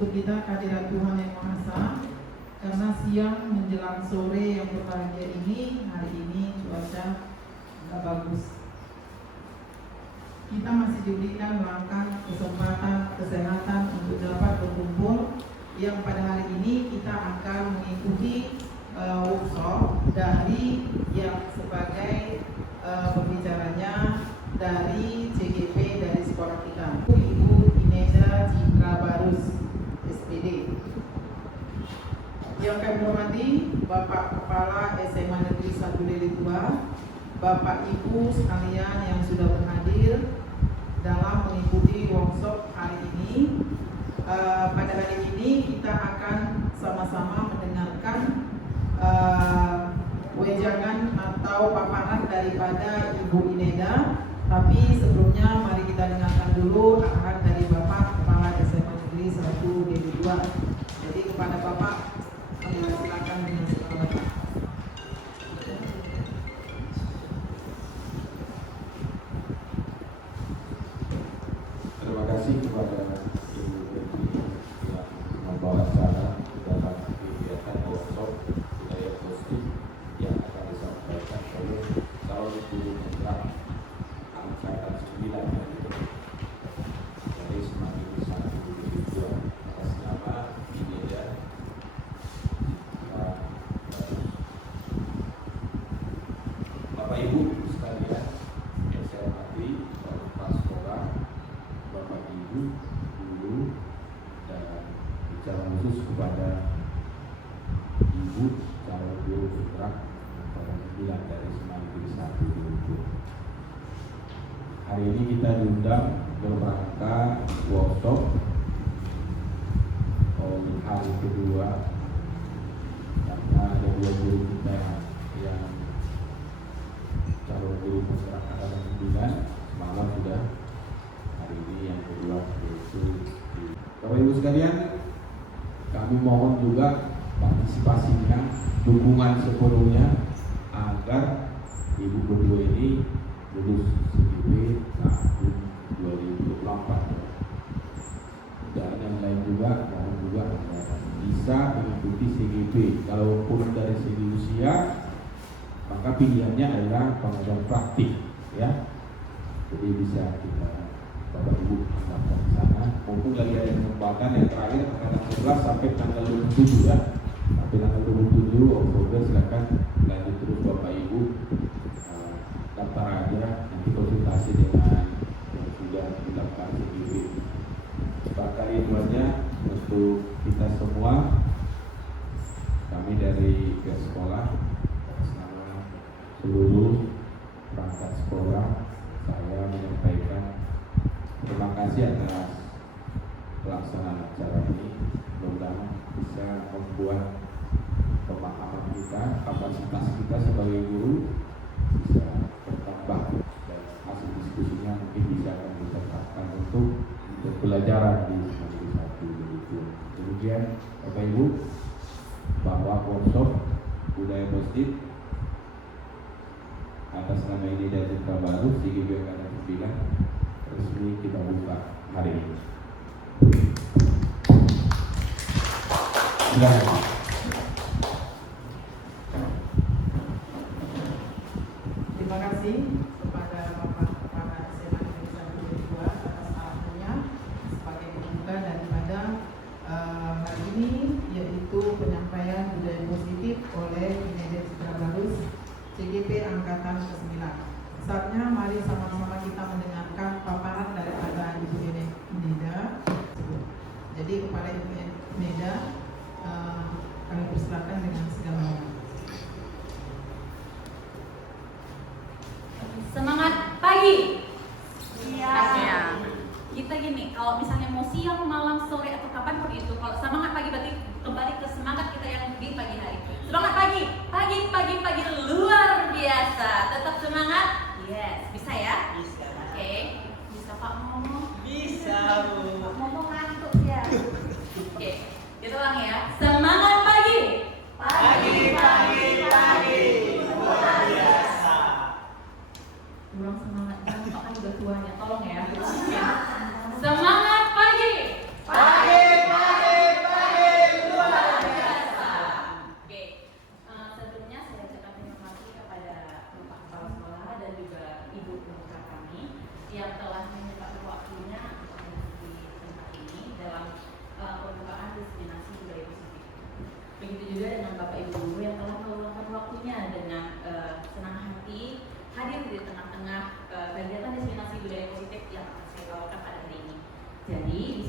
bersyukur kita kehadirat Tuhan Yang Maha Esa, karena siang menjelang sore yang berbahagia ini, hari ini cuaca nggak bagus. Kita masih diberikan langkah kesempatan kesehatan untuk dapat berkumpul, yang pada hari ini kita akan mengikuti workshop dari yang sebagai pembicaranya dari CGP dari sekolah kita, Ibu Ineda Citra Barus, SPD. Yang kami hormati Bapak Kepala SMA Negeri 1 Deli Tua, Bapak Ibu sekalian yang sudah berhadir dalam mengikuti workshop hari ini. Pada hari ini kita akan sama-sama mendengarkan wejangan atau paparan daripada Ibu Ineda. Tapi sebelumnya mari kita dengarkan dulu arahan dari Bapak Kepala SMA Negeri 1 Deli Tua. Jadi kepada Bapak kami silakan dengan segala Bapak. Terima kasih kepada Ibu Dewi yang membawa acara dalam kegiatan workshop budaya positif yang akan disampaikan oleh calon guru mitra angkatan 9 dari Semangat 1 atas nama Ineda. Bapak Ibu sekalian yang saya hormati, Bapak Kepala Sekolah, Bapak Ibu, Guru, dan bicara khusus kepada Ibu calon guru putra angkatan 9 dari Semangat 1. Hari ini kita diundang dalam rangka workshop hari kedua, karena ada 2 guru kita yang calon guru putra angkatan 9 semalam sudah, hari ini yang kedua yaitu Bapak Ibu sekalian, kami mohon juga partisipasinya, dukungan sepenuhnya agar Ibu berdua ini lulus CGP tahun 2024. Dan yang lain juga mohon juga bisa mengikuti CGP. Kalaupun dari segi usia, maka pilihannya adalah pengajaran praktik, ya. Jadi bisa kita Bapak Ibu mendaftar di sana. Mumpung lagi ada kesempatan yang terakhir tanggal 11 sampai tanggal 27 ya. Sampai tanggal 27 Oktober silakan lanjut terus Bapak Ibu daftar aja, nanti konsultasi dengan yang sudah mendaftar CGP. Barangkali itu aja untuk kita semua. Kami dari pihak sekolah atas nama seluruh perangkat sekolah, saya menyampaikan terima kasih atas pelaksanaan acara ini. Mudah-mudahan bisa membuat pemahaman kita, kapasitas kita sebagai guru bisa bertambah, dan hasil diskusinya mungkin bisa akan kita terapkan untuk pelajaran di Semangat 1. Kemudian Bapak Ibu, bahwa workshop budaya positif atas nama ini dari Citra Barus CGP angkatan 9 resmi kita buka hari ini. Silakan. Terima kasih kepada Bapak Kepala SMA Negeri 1 Deli Tua atas arahannya sebagai pembuka daripada hari ini, yaitu penyampaian budaya positif oleh Ineda Citra Barus CGP angkatan ke-9. Saatnya mari sama-sama kita mendengarkan paparan daripada Ibu Ineda. Jadi kepada Ibu Ineda kami persilakan dengan segala hormat. Semangat pagi. Iya. Kita gini, kalau misalnya mau siang, malam, sore atau kapanpun itu, kalau semangat pagi berarti kembali ke semangat kita yang di pagi hari. Semangat pagi, pagi luar biasa. Tetap semangat. Yes, bisa ya? Bisa. Oke. Bisa Pak Momo? Bisa, Bu. Pak Momo ngantuk ya. Oke, kita ulang ya. Semangat pagi. Pagi. Luar biasa. Kurang semangat kan? Pak kan udah tuanya, tolong ya. Semangat pagi. Pagi.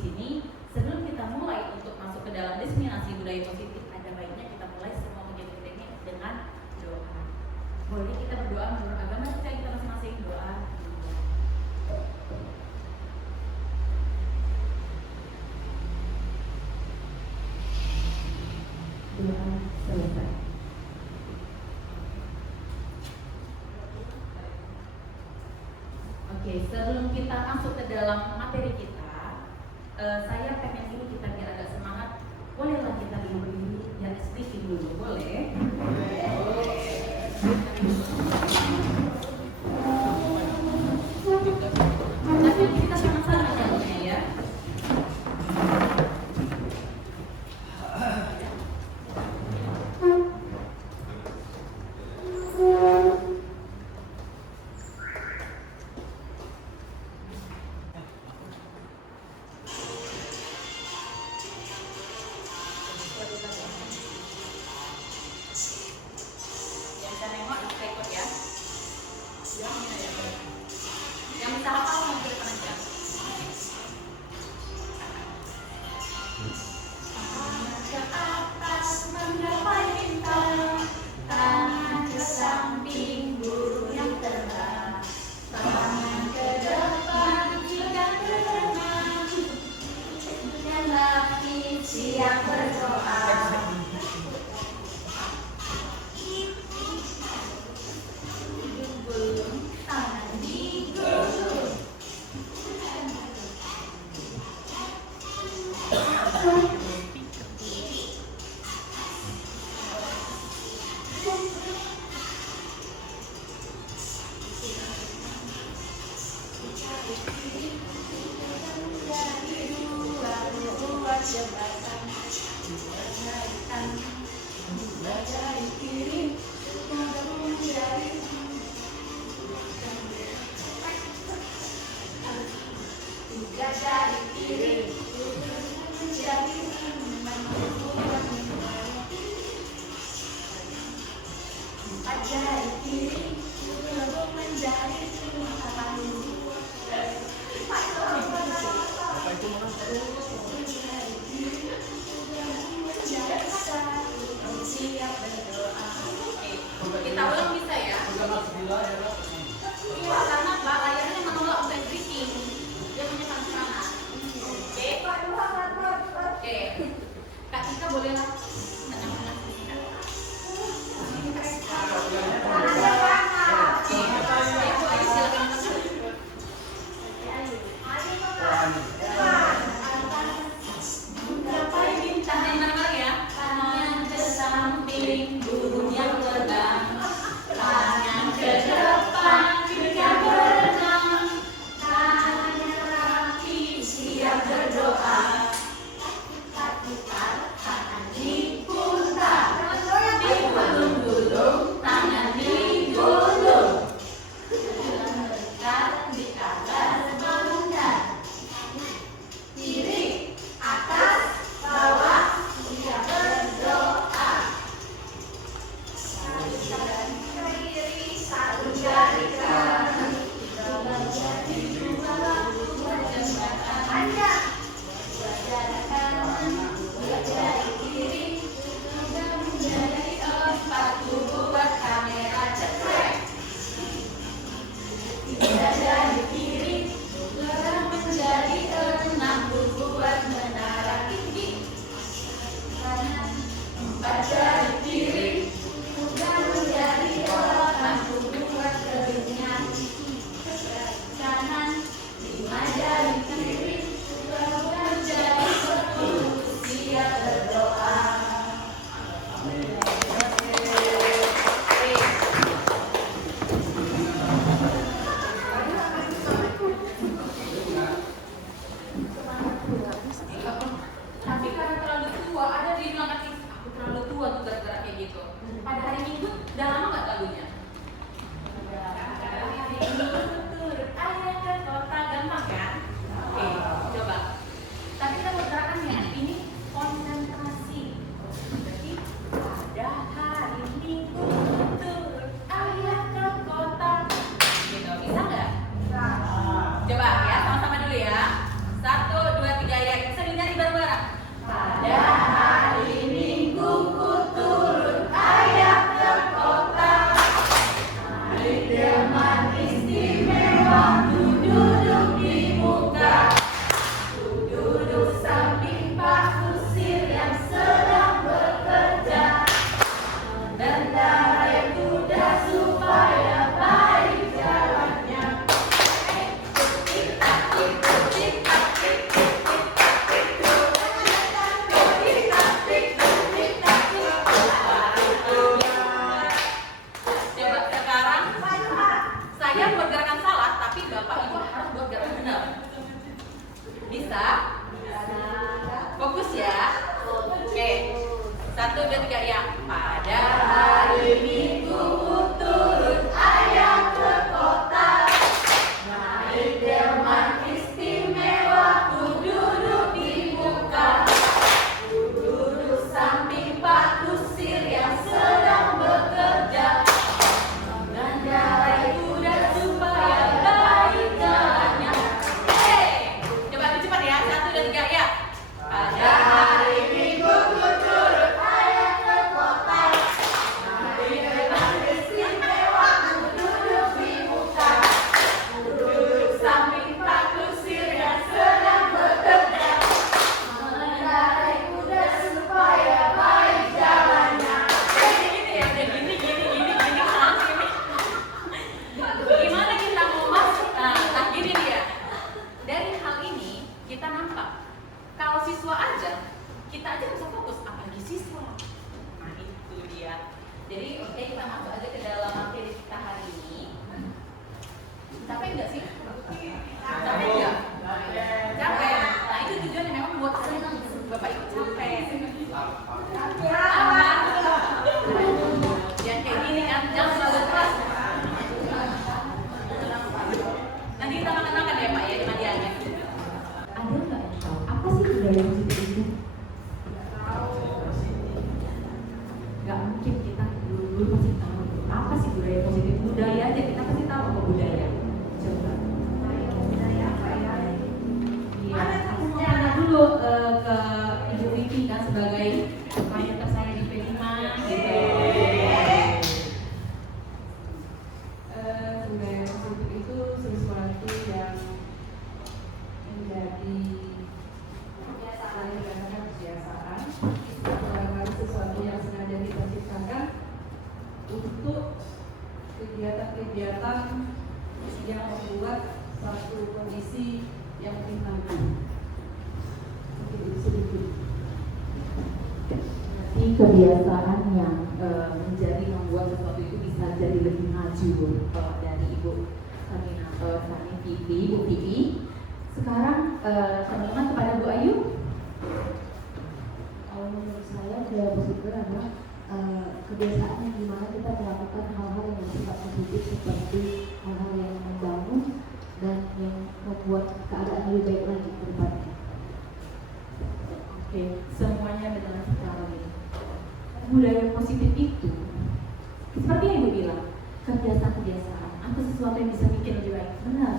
sini, sebelum kita mulai untuk masuk ke dalam diseminasi budaya positif, ada baiknya kita mulai semua menjadi kita ini dengan doa. Boleh kita berdoa menurut agama kita masing-masing doa. Doa selesai. Oke, sebelum kita masuk ke dalam materi kita, saya pengen dulu kita biar agak semangat. Bolehlah kita dulu berdiri, biar speaking dulu, boleh? Tapi kita sama-sama nyanyi ya. Yang bisa nengok bisa ikut ya. Yang bisa hafal mau ke depan aja. Ke atas menggapai bintang, tangan ke samping burung yang terbang, tangan ke depan jika berenang, dan laki siap berdoa. Tangan digulung. Jembatan diberikan dari kiri dari tiga dari kiri menjadi empat dari kiri menjadi siap berdoa. Kita ulang bisa ya? Iya, karena Mbak layarnya menolak untuk breaking. Dia punya tangan. Oke. Kak Tika bolehlah tengah-tengah. Ibu Ayu silakan tengah. Gapai bintang yang mana ya? Tangan ke samping burung yang terbang, tangan ke depan jika berenang, tangan rapi siap berdoa. Putar, tangan diputar, digulung-gulung, tangan digulung, di atas bundar, kiri, atas, bawah, siap berdoa. Satu jari kiri, satu jari kanan, menjadi dua jembatan panjang. Dua jari kanan, dua jari kiri, menjadi empat, buat kamera cekrek. Tiga jari kiri, menjadi enam, buat menara tinggi. Kanan, empat jari kiri, menjadi delapan, buat telinga. Kanan, lima jari kiri, menjadi 10, siap berdoa. Tapi karena terlalu tua, ada di bilang kasih aku terlalu tua tuh gara-gara kayak gitu. Pada hari Minggu, udah lama nggak lagunya? Ayah ke kota, gampang kan? Oke, coba. Tapi kita buat gerakannya, ini konsentrasi. Jadi pada hari Minggu turut ayah ke kota. Gitu, bisa nggak? Coba ya, sama-sama dulu ya. 1, 2, 3 ya. suatu kondisi yang menyenangkan. Sedikit. Berarti kebiasaan yang menjadi membuat sesuatu itu bisa jadi lebih maju dari Ibu Fani Pipi, Bu Pipi. Sekarang teman-teman kepada Bu Ayu. Kalau menurut saya gaya positif adalah kebiasaan yang dimana kita melakukan hal-hal yang bersifat positif seperti hal-hal yang membangun dan yang membuat keadaan lebih baik lagi ke depannya. Oke, semuanya dengan secara ini. Budaya positif itu seperti yang Ibu bilang, kebiasaan-kebiasaan atau sesuatu yang bisa bikin lebih baik. Benar.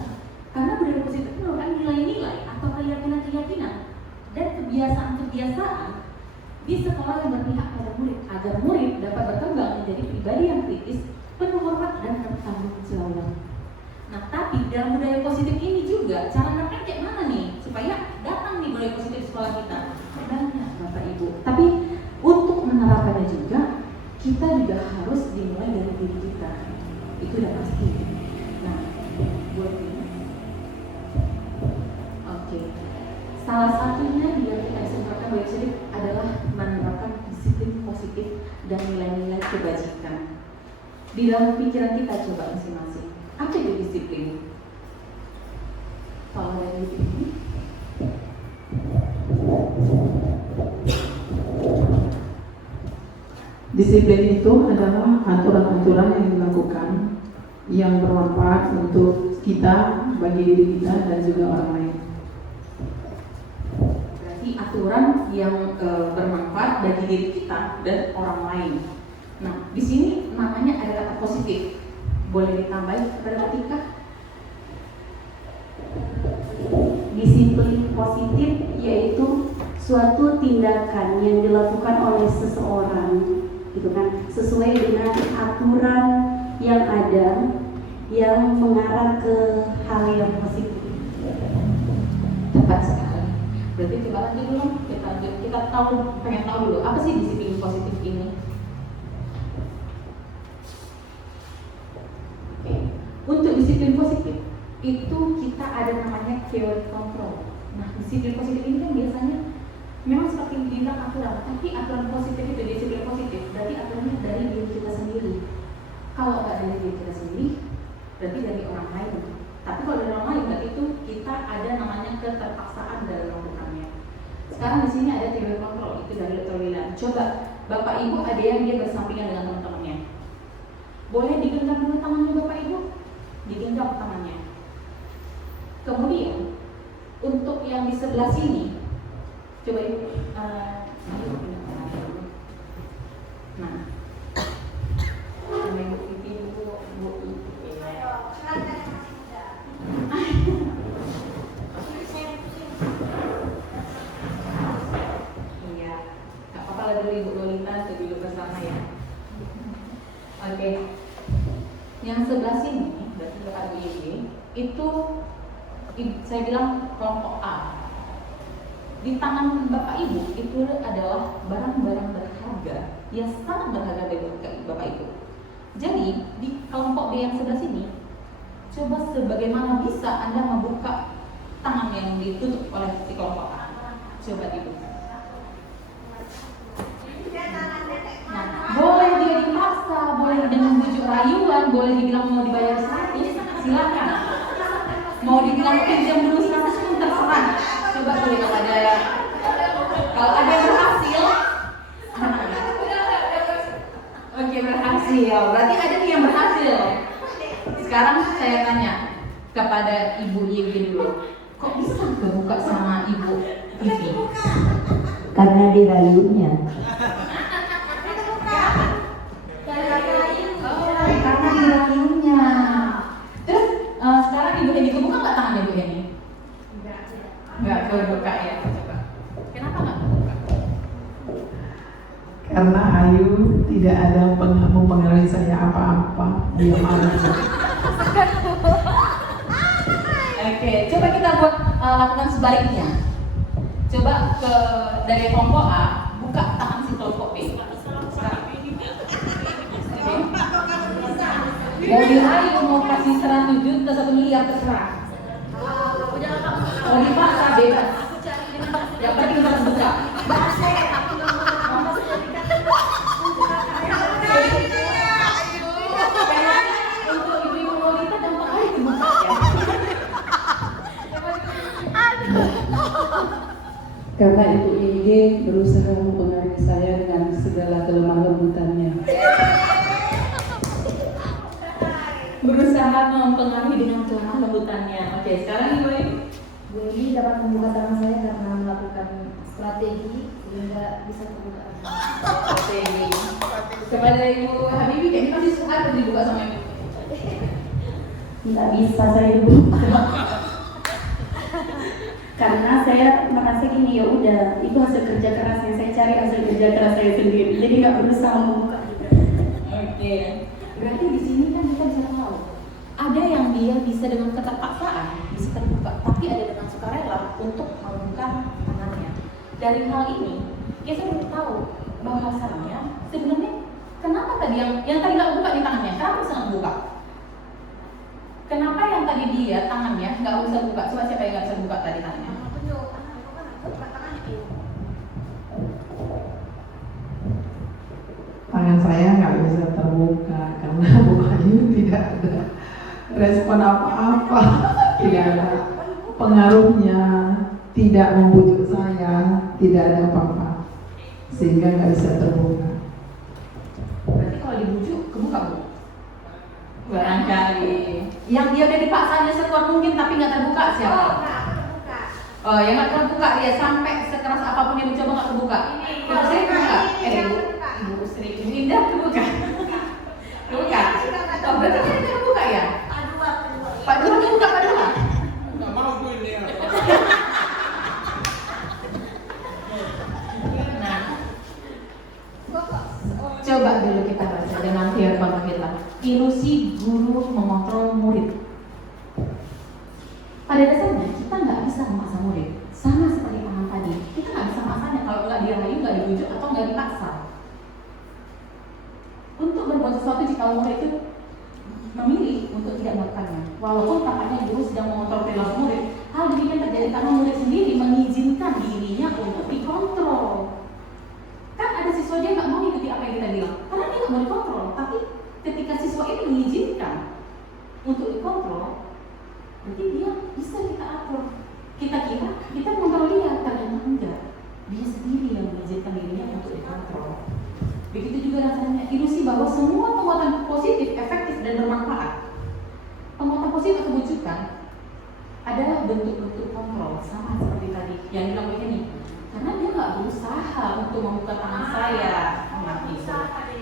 Karena budaya positif itu merupakan nilai-nilai atau keyakinan-keyakinan dan kebiasaan-kebiasaan di sekolah yang berpihak pada murid agar murid dapat berkembang menjadi pribadi yang kritis, penuh hormat dan bertanggung jawab. Nah, tapi dalam budaya positif ini juga cara menerapkan kayak mana nih supaya datang nih budaya positif di sekolah kita? Banyak Bapak Ibu. Tapi untuk menerapkannya juga kita juga harus dimulai dari diri kita. Itu udah pasti. Nah, buat ini. Oke. Salah satunya yang kita bisa menerapkan budaya positif adalah menerapkan disiplin positif dan nilai-nilai kebajikan. Di dalam pikiran kita coba masing-masing. Apa itu disiplin? Kalau dari ini, disiplin itu adalah aturan-aturan yang dilakukan yang bermanfaat untuk kita, bagi diri kita dan juga orang lain. berarti aturan yang bermanfaat bagi diri kita dan orang lain. Nah, di sini namanya ada kata positif. Boleh ditambahin kepada ketika? Disiplin positif yaitu suatu tindakan yang dilakukan oleh seseorang, gitu kan, sesuai dengan aturan yang ada yang mengarah ke hal yang positif. Tepat sekali. Berarti coba lanjut dulu. Kita pengen tahu dulu apa sih disiplin positif ini? Oke. Untuk disiplin positif itu kita ada namanya teori kontrol. Nah, disiplin positif ini kan biasanya memang seperti yang dibilang aturan, tapi aturan positif itu disiplin positif berarti aturannya dari diri kita sendiri. Kalau nggak dari diri kita sendiri, berarti dari orang lain. Tapi kalau dari orang lain, berarti itu kita ada namanya keterpaksaan dalam melakukannya. Sekarang di sini ada teori kontrol, itu dari Dr. Wilan. Coba Bapak Ibu ada yang dia bersampingan dengan teman-temannya. Boleh digenggam dulu tangannya Bapak Ibu, digenggam tangannya. Kemudian untuk yang di sebelah sini, coba Ibu, nah, Ibu Titi, Bu iya, nggak apa-apa lah dulu Ibu Lolita, duduk bersama ya. Oke, yang sebelah sini, berarti dekat Bu Yegi, itu saya bilang kelompok A. Di tangan Bapak Ibu itu adalah barang-barang berharga yang sangat berharga bagi Bapak Ibu. Jadi di kelompok B yang sebelah sini, coba sebagaimana bisa Anda membuka tangan yang ditutup oleh si kelompok A. Coba dibuka. Nah, boleh dia dipaksa, boleh dengan bujuk rayuan, boleh dibilang mau dibayar 100, silakan. Mau dibilang pinjam dulu 100 pun terserah. Coba boleh kalau ada yang berhasil. Oke, berhasil. Berarti ada nih yang berhasil. Sekarang saya tanya kepada Ibu Yegi dulu. Kok bisa kebuka sama Ibu Vivi? Karena dirayunya. Karena dirayunya. Terus sekarang Ibu Heni kebuka nggak tangannya Ibu Heni? Nggak kebuka ya. Coba. Kenapa nggak kebuka? Karena Ayu tidak ada mempengaruhi saya apa-apa. Dia malu. Oke, coba kita buat lakukan sebaliknya. Coba dari kelompok A, buka tangan si kelompok B. Mau dirayu, mau kasih 100 juta, 1 miliar terserah. Mau dipaksa bebas. Yang penting harus buka. Untuk ibu-ibu wanita dampak kali dibuka ya. Karena Ibu Inge berusaha mempengaruhi saya dengan segala kelemah lembutannya. Berusaha mempengaruhi dengan kelemah lembutannya. Oke, sekarang Ibu Inge. Bu Eli dapat membuka tangan saya karena melakukan strategi sehingga bisa terbuka. Strategi. Kepada Ibu Habibie kayaknya pasti harus dibuka sama Ibu. Nggak bisa saya Ibu. Karena saya merasa gini, ya udah itu hasil kerja keras yang saya cari, hasil kerja keras saya sendiri, jadi nggak berusaha membuka juga. Oke. Berarti di sini kan kita bisa tahu ada yang dia bisa dengan keterpaksaan bisa terbuka, tapi ada dengan sukarela untuk membuka tangannya. Dari hal ini kita sudah tahu bahwasannya sebenarnya kenapa tadi yang tadi nggak buka di tangannya, kenapa bisa nggak buka? Kenapa yang tadi dia tangannya nggak bisa buka? Coba siapa yang nggak bisa buka tadi tangannya? Tangan saya nggak bisa terbuka karena bukanya tidak ada respon apa-apa, tidak ada pengaruhnya, tidak membujuk saya, tidak ada apa-apa, sehingga nggak bisa terbuka. Berarti kalau dibujuk kebuka Bu? Barangkali yang dia udah dipaksanya sekuat mungkin tapi nggak terbuka siapa? Oh, yang nggak terbuka dia sampai sekeras apapun yang mencoba nggak terbuka. Ibu Sri terbuka? Ibu Sri Indah terbuka? Terbuka? Oh, berarti kan itu terbuka ya? Pak Dua terbuka Pak Dua? Nggak mau gue ini ya. Nah, coba dulu kita baca dengan firman kita. Ilusi guru mengontrol murid. Pada dasarnya kita nggak bisa memaksa murid. Sama seperti anak tadi, kita nggak bisa maksanya kalau nggak dirayu, nggak dibujuk atau nggak dipaksa. Untuk berbuat sesuatu jika murid itu memilih untuk tidak melakukannya, walaupun tampaknya guru sedang mengontrol perilaku murid. Hal demikian terjadi karena murid sendiri mengizinkan dirinya untuk dikontrol. Kan ada siswa dia nggak mau ikuti apa yang kita bilang, karena dia nggak mau dikontrol. Tapi ketika siswa itu mengizinkan untuk dikontrol, berarti dia bisa kita atur. Kita kira kita mengontrol dia, ternyata enggak. Dia sendiri yang mengizinkan dirinya untuk dikontrol. Begitu juga rasanya ilusi bahwa semua penguatan positif, efektif dan bermanfaat. Penguatan positif atau bujukan adalah bentuk-bentuk kontrol, sama seperti tadi yang bilang begini. Karena dia nggak berusaha untuk membuka tangan saya, gitu.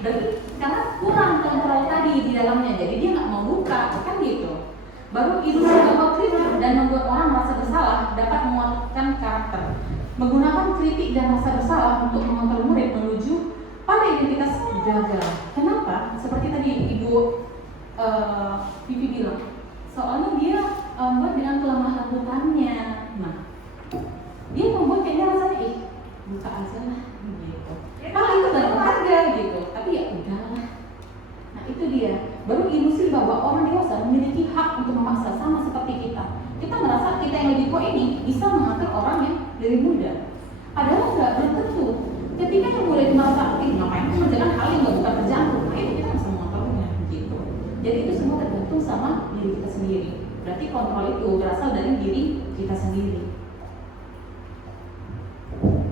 Dan karena kurang kontrol tadi di dalamnya, jadi dia nggak mau buka, kan gitu. Baru ilusi bahwa kritik dan membuat orang merasa bersalah dapat menguatkan karakter. Menggunakan kritik dan rasa bersalah untuk mengontrol murid menuju pada identitas gagal. Kenapa? Seperti tadi Ibu Vivi bilang, soalnya dia membuat dengan kelemah lembutannya. Nah, dia membuat kayaknya rasanya buka aja lah, gitu. Kalau itu gak berharga gitu, tapi ya udahlah. Nah itu dia. Baru ilusi bahwa orang dewasa memiliki hak untuk memaksa, sama seperti kita. Kita merasa kita yang lebih tua ini bisa mengatur orang yang lebih muda. Padahal nggak, belum tentu. Ketika yang muda itu merasa, ngapain mengerjakan hal yang nggak bukan kerjaanku, nah itu kita bisa mengaturnya, gitu. Jadi itu semua tergantung sama diri kita sendiri. Berarti kontrol itu berasal dari diri kita sendiri.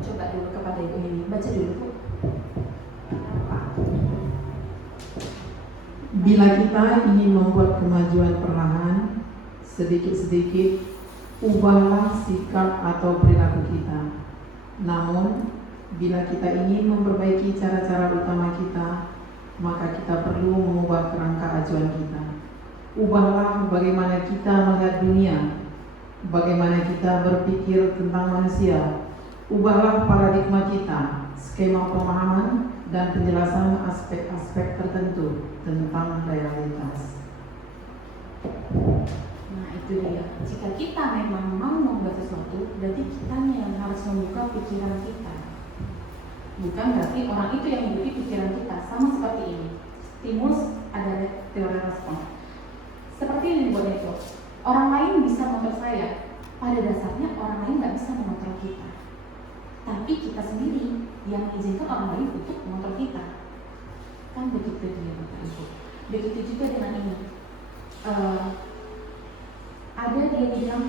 Coba dulu kepada Ibu ini, baca dulu Bu. Bila kita ingin membuat kemajuan perlahan, sedikit-sedikit ubahlah sikap atau perilaku kita. Namun, bila kita ingin memperbaiki cara-cara utama kita, maka kita perlu mengubah kerangka acuan kita. Ubahlah bagaimana kita melihat dunia, bagaimana kita berpikir tentang manusia. Ubahlah paradigma kita, skema pemahaman, dan penjelasan aspek-aspek tertentu tentang realitas. Nah itu dia. Jika kita memang mau membuat sesuatu, berarti kitanya yang harus membuka pikiran kita. Bukan berarti orang itu yang membuka pikiran kita. Sama seperti ini. Stimulus ada teori respon. Seperti ini dibuat itu. Orang lain bisa mempercaya pada dasarnya orang lain nggak bisa mengontrol kita, tapi kita sendiri yang mengizinkan orang lain untuk mengontrol kita. Kan begitu dia Bapak Ibu. Begitu juga dengan ini. Ada dia bilang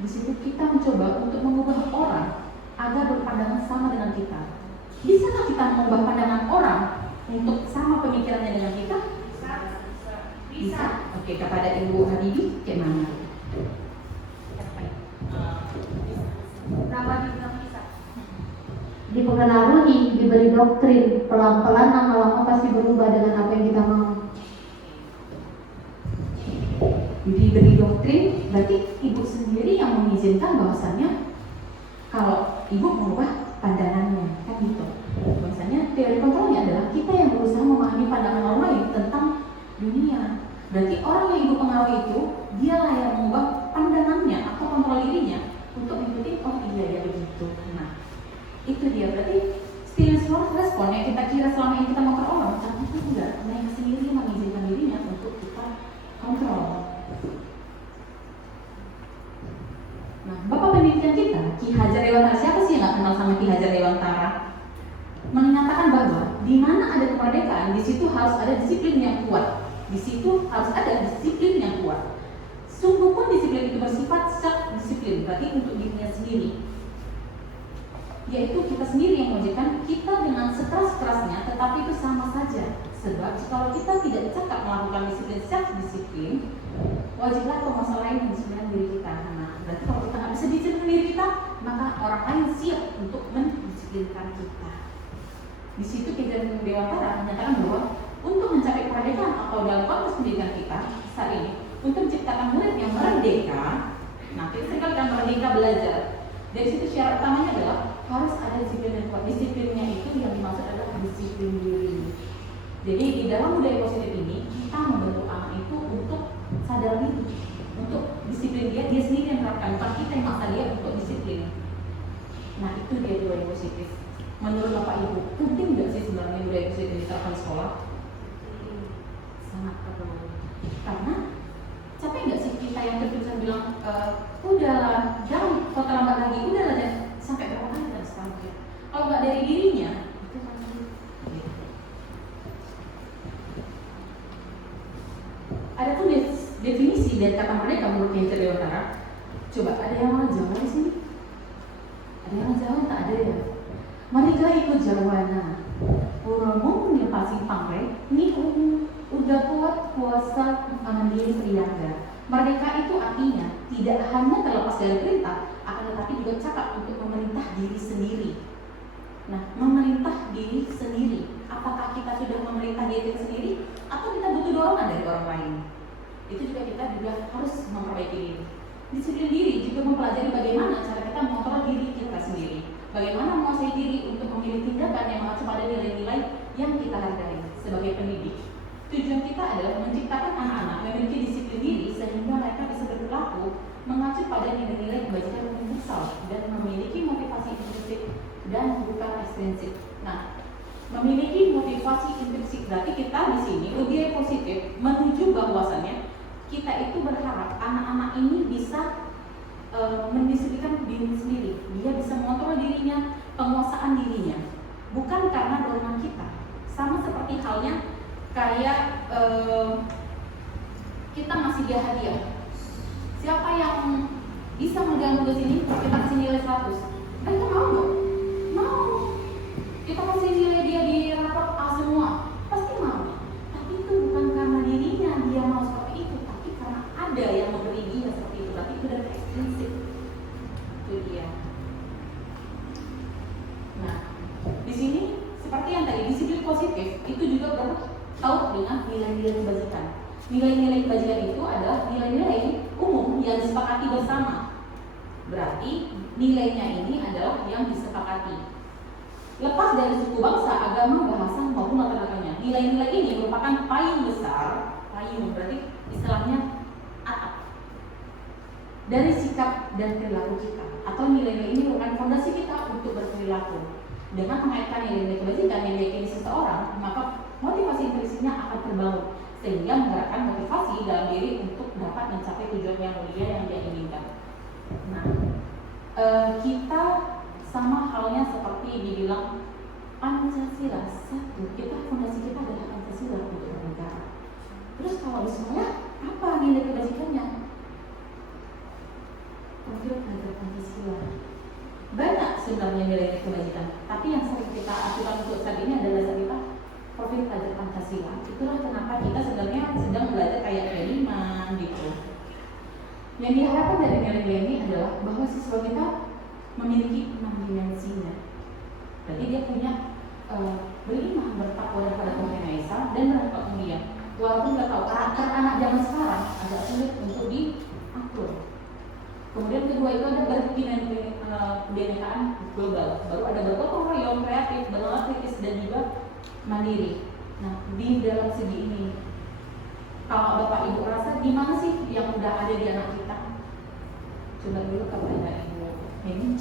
di situ kita mencoba untuk mengubah orang agar berpandangan sama dengan kita. Bisakah kita mengubah pandangan orang untuk sama pemikirannya dengan kita? Bisa. Oke, kepada Ibu Habibie gimana? Kenapa dibilang bisa? Dipengaruhi, diberi doktrin, pelan-pelan lama-lama pasti berubah dengan apa yang kita mau. Diberi doktrin, berarti ibu sendiri yang mengizinkan bahwasannya kalau ibu mengubah pandangannya, kan gitu. Bahwasanya teori kontrolnya adalah kita yang berusaha memahami pandangan orang lain tentang dunia. Berarti orang yang ibu pengaruh itu, dialah yang mengubah pandangannya atau kontrol dirinya untuk mengikuti, oh iya ya begitu. Nah, itu dia, berarti stimulus respon yang kita kira selama ini kita mau orang, ternyata tidak. Mereka sendiri mengizinkan dirinya untuk kita kontrol. Nah, Bapak pendidikan kita, Ki Hajar Dewantara, siapa sih yang nggak kenal sama Ki Hajar Dewantara? Menyatakan bahwa di mana ada kemerdekaan, di situ harus ada disiplin yang kuat. Di situ harus ada disiplin yang kuat. Sungguh pun disiplin itu bersifat self-disiplin, berarti untuk dirinya sendiri. Yaitu kita sendiri yang mewajibkan kita dengan sekeras-kerasnya, tetapi itu sama saja. Sebab kalau kita tidak dicakap melakukan disiplin self-disiplin, wajiblah permasalahan yang disiplin diri kita. Nah, berarti kalau kita nggak bisa disiplin diri kita, maka orang lain siap untuk mendisiplinkan kita. Di situ Ki Hajar Dewantara menyatakan bahwa untuk mencapai kemerdekaan atau dalam konteks pendidikan kita saat ini, untuk menciptakan murid yang merdeka, nah kita seringkali kan merdeka belajar. Dari situ syarat utamanya adalah harus ada disiplin yang kuat. Disiplinnya itu yang dimaksud adalah disiplin diri. Jadi di dalam budaya positif ini kita membentuk anak itu untuk sadar diri, untuk disiplin dia sendiri yang menerapkan, bukan kita yang maksa dia untuk disiplin. Nah itu dia budaya positif. Menurut Bapak Ibu, penting nggak sih sebenarnya budaya positif diterapkan di sekolah? Sangat perlu. Karena capek nggak sih kita yang terus bilang, udahlah, jangan kau terlambat lagi, udahlah, jangan sampai berapa kali kita sekarang ya. Kalau nggak dari dirinya, itu kan ada tuh definisi dari kata merdeka menurut Ki Hajar Dewantara. Coba ada yang orang Jawa di sini? Ada yang orang Jawa tak ada ya? Mereka ikut Jawana. Urung pasing pangre, ini udah kuat kuasa mandiri seriaga. Merdeka itu artinya tidak hanya terlepas dari perintah, akan tetapi juga cakap untuk memerintah diri sendiri. Nah, memerintah diri sendiri. Apakah kita sudah memerintah diri kita sendiri, atau kita butuh dorongan dari orang lain? Itu juga kita harus memperbaiki diri. Disiplin diri juga mempelajari bagaimana cara kita mengontrol diri kita sendiri. Bagaimana menguasai diri untuk memilih tindakan yang mengacu pada nilai-nilai yang kita hargai sebagai pendidik. Tujuan kita adalah menciptakan anak-anak memiliki disiplin diri sehingga mereka bisa berperilaku mengacu pada nilai-nilai kebajikan universal dan memiliki motivasi intrinsik dan bukan ekstrinsik. Nah, memiliki motivasi intrinsik berarti kita di sini budaya positif menuju bahwasannya kita itu berharap anak-anak ini bisa mendisiplinkan diri sendiri. Dia bisa mengontrol dirinya, penguasaan dirinya, bukan karena dorongan kita. Sama seperti halnya kayak kita ngasih dia hadiah. Siapa yang bisa mengganggu ke sini, kita kasih nilai 100. Mereka mau nggak? Mau. Kita kasih nilai dia di rapor A semua, pasti mau. Tapi itu bukan karena dirinya dia mau seperti itu, tapi karena ada yang memberi dia seperti itu. Berarti itu dari ekstrinsik. Itu dia. Nah, di sini seperti yang tadi disiplin positif itu juga bertaut dengan nilai-nilai kebajikan. Nilai-nilai kebajikan itu adalah nilai-nilai umum yang disepakati bersama. Berarti nilainya ini adalah yang disepakati. Lepas dari suku bangsa, agama, bahasa maupun latar belakangnya. Nilai-nilai ini merupakan payung besar, payung berarti istilahnya atap dari sikap dan perilaku kita. Atau nilai-nilai ini merupakan fondasi kita untuk berperilaku. Dengan mengaitkan nilai-nilai kebajikan yang diyakini seseorang, maka motivasi intrinsiknya akan terbangun sehingga menggerakkan motivasi dalam diri untuk dapat mencapai tujuan yang mulia yang dia inginkan. Nah, Pancasila, satu, fondasi kita adalah Pancasila untuk bernegara. Terus kalau di sekolah, apa nilai kebajikannya? Profil pelajar Pancasila. Banyak sebenarnya nilai kebajikan, tapi yang sering kita ajukan untuk saat ini adalah kita profil pelajar Pancasila. Itulah kenapa kita sebenarnya sedang belajar kayak Beriman gitu. Yang diharapkan dari nilai-nilai ini adalah bahwa siswa kita memiliki 6 dimensinya. Berarti dia punya beriman, bertakwa kepada Tuhan Yang Esa dan bertakwa mulia. Walaupun kita tahu karakter anak zaman sekarang agak sulit untuk diatur. Kemudian kedua itu ada berkebinekaan global. Baru ada bergotong royong, kreatif, bernalar kritis dan juga mandiri. Nah, di dalam segi ini, kalau Bapak Ibu rasa di mana sih yang udah ada di anak kita? Coba dulu kepada Ibu ini.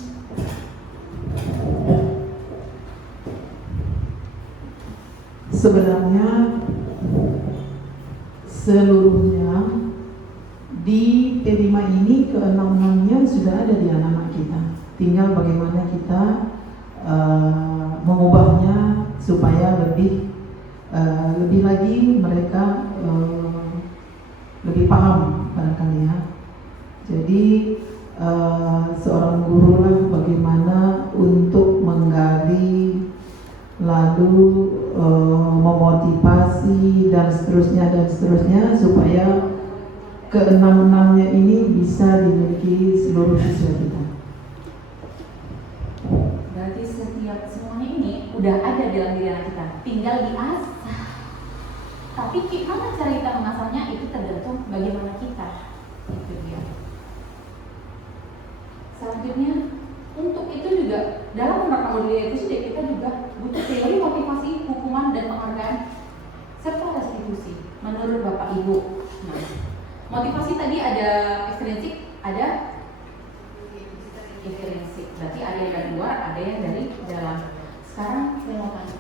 Sebenarnya seluruhnya di T5 ini ke-6-6-nya sudah ada di anak-anak kita. Tinggal bagaimana kita mengubahnya supaya lebih lagi mereka lebih paham barangkali ya. Jadi seorang guru lah bagaimana untuk menggali, lalu memotivasi dan seterusnya supaya ke-6-6-nya ini bisa dimiliki seluruh siswa kita. Berarti semuanya ini udah ada dalam diri anak kita, tinggal diasah. Tapi gimana cara kita mengasahnya itu tergantung bagaimana kita. Itu dia. Selanjutnya, untuk itu juga dalam menerapkan budaya itu sudah kita juga butuh teori motivasi, hukuman dan penghargaan serta restitusi. Menurut Bapak Ibu, nah, motivasi tadi ada ekstrinsik, ada intrinsik. Berarti ada yang dari luar, ada yang dari dalam. Sekarang saya mau tanya,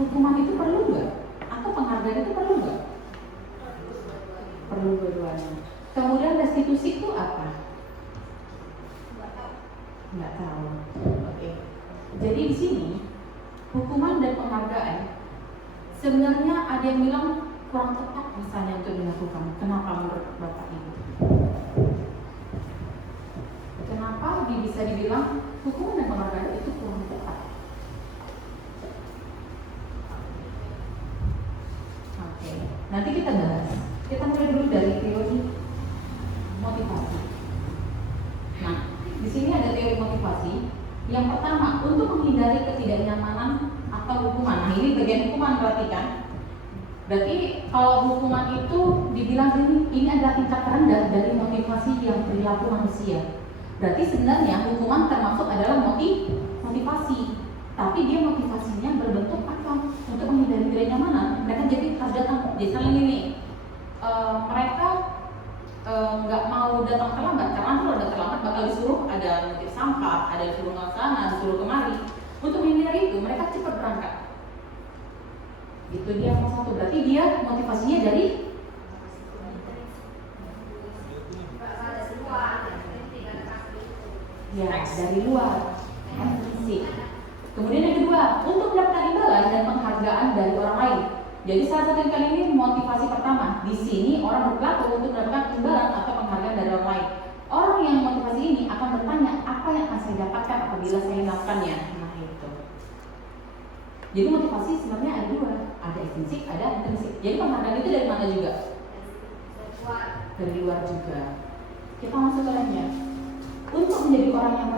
hukuman itu perlu nggak? Atau penghargaan itu perlu nggak? Perlu dua-duanya. Kemudian restitusi itu apa? Nggak tahu. Oke. Jadi di sini hukuman dan penghargaan sebenarnya ada yang bilang kurang tepat misalnya untuk dilakukan. Kenapa menurut Bapak Ibu? Kenapa bisa dibilang hukuman dan penghargaan itu kurang tepat? Oke. Nanti kita bahas. Kita mulai dulu dari teori motivasi. Nah, di sini ada teori motivasi. Yang pertama, untuk menghindari ketidaknyamanan atau hukuman. Nah, ini bagian hukuman, perhatikan. Berarti kalau hukuman itu dibilang ini adalah tingkat terendah dari motivasi yang perilaku manusia. Berarti sebenarnya hukuman termasuk adalah motivasi. Tapi dia motivasinya berbentuk apa? Untuk menghindari ketidaknyamanan. Mereka jadi harus datang. Misalnya ini, mereka nggak mau datang terlambat karena kalau udah terlambat bakal disuruh ada ngutip sampah, ada disuruh ke sana, disuruh kemari. Untuk menghindari itu mereka cepat berangkat. Itu dia yang satu. Berarti dia motivasinya dari dari luar. Kemudian yang kedua, untuk mendapatkan imbalan dan penghargaan dari orang lain. Jadi salah satu yang kali ini motivasi pertama. Di sini orang berperilaku untuk mendapatkan imbalan atau penghargaan dari orang lain. Orang yang motivasi ini akan bertanya apa yang akan saya dapatkan apabila saya melakukannya. Nah itu. Jadi motivasi sebenarnya ada dua, ada eksinsik, ada intrinsik. Jadi penghargaan itu dari mana juga? Dari luar juga. Kita masuk ke lainnya. Untuk menjadi orang yang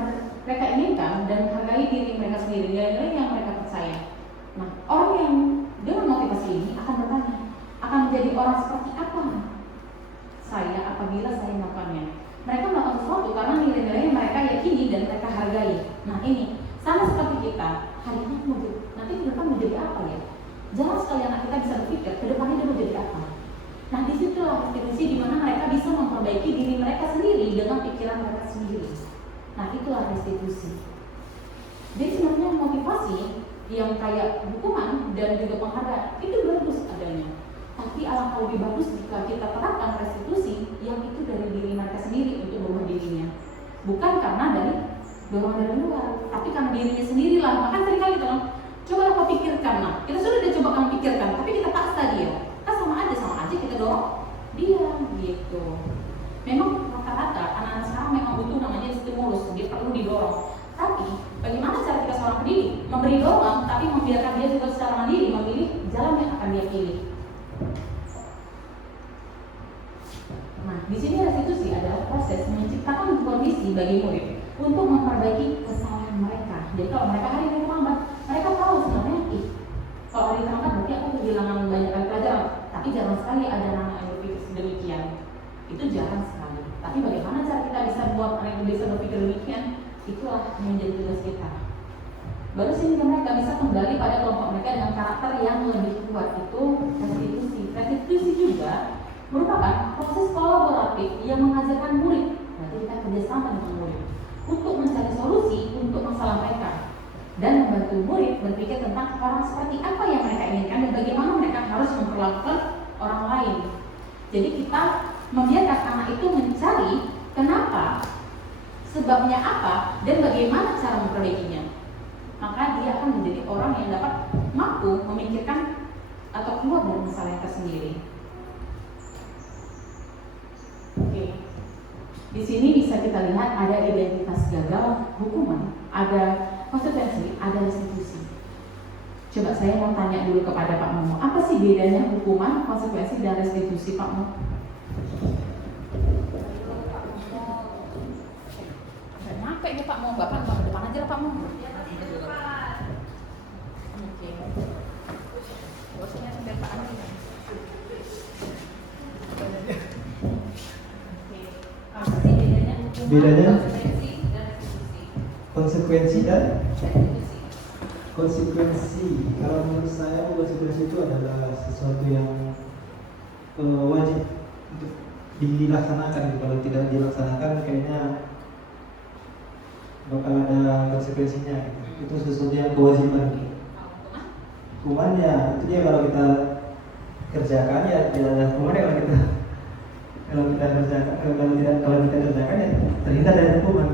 mereka inginkan dan menghargai diri mereka sendiri, nilai-nilai yang mereka percaya. Nah, orang yang dengan motivasi ini akan bertanya, akan menjadi orang seperti apa saya apabila saya melakukannya. Mereka melakukan sesuatu karena nilai-nilai yang mereka yakini dan mereka hargai. Nah ini sama seperti kita, hari ini nanti ke depan mau jadi apa ya? Jangan sekali anak kita bisa berpikir ke depannya dia mau jadi apa. Nah disitulah restitusi di mana mereka bisa memperbaiki diri mereka sendiri dengan pikiran mereka sendiri. Nah itulah restitusi. Jadi sebenarnya motivasi yang kayak hukuman dan juga penghargaan itu bagus adanya. Tapi alangkah lebih bagus jika kita terapkan restitusi yang itu dari diri mereka sendiri untuk merubah dirinya. Bukan karena dari dorongan dari luar, tapi karena dirinya sendiri lah. Maka seringkali Coba kau pikirkan, nah kita sudah coba kamu pikirkan, tapi kita paksa dia, kan sama aja kita dorong dia gitu. Memang rata-rata anak-anak sekarang memang butuh namanya stimulus, dia perlu didorong. Tapi bagaimana cara kita seorang pendidik memberi dorongan, tapi membiarkan dia juga secara mandiri memilih jalan yang akan dia pilih. Nah, di sini restitusi adalah proses menciptakan kondisi bagi murid untuk memperbaiki kesalahan mereka. Jadi kalau mereka hari ini terlambat, mereka tahu sebenarnya, kalau hari terlambat berarti aku kehilangan banyak pelajaran. Tapi jarang sekali ada anak yang berpikir sedemikian. Itu jarang sekali. Tapi bagaimana cara kita bisa buat mereka bisa berpikir demikian? Itulah yang menjadi tugas kita. Baru sehingga mereka bisa kembali pada kelompok mereka dengan karakter yang lebih kuat. Itu restitusi. Restitusi juga merupakan proses kolaboratif yang mengajarkan murid, berarti kita kerjasama dengan murid untuk mencari solusi untuk masalah mereka dan membantu murid berpikir tentang orang seperti apa yang mereka inginkan dan bagaimana mereka harus memperlakukan orang lain. Jadi kita membiarkan anak itu mencari kenapa, sebabnya apa, dan bagaimana cara memperbaikinya. Maka dia akan menjadi orang yang dapat mampu memikirkan atau keluar dari masalah yang tersendiri. Oke, di sini bisa kita lihat ada identitas gagal, hukuman, ada konsekuensi, ada restitusi. Coba saya mau tanya dulu kepada Pak Momo, apa sih bedanya hukuman, konsekuensi, dan restitusi, Pak Momo? Udah nyampe nih Pak Momo, Bapak ke depan aja lah Pak Momo. Oke, bosnya sampai Pak Andi. Bedanya konsekuensi dan konsekuensi. Kalau menurut saya konsekuensi itu adalah sesuatu yang wajib untuk dilaksanakan. Kalau tidak dilaksanakan kayaknya bakal ada konsekuensinya. Itu sesuatu yang kewajiban. Hukuman ya itu dia kalau kita kerjakan ya tidak ada hukumannya. Kalau kita kerjakan ya terhindar dari hukuman.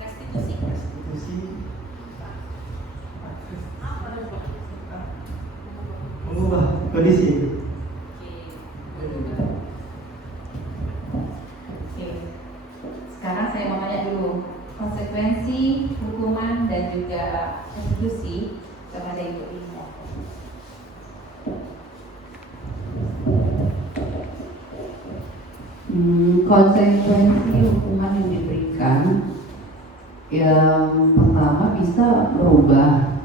Restitusi mengubah kondisi. Oke. Sekarang saya mau tanya dulu konsekuensi, hukuman, dan juga restitusi kepada Ibu Ina. Konsekuensi hukuman yang diberikan yang pertama bisa merubah,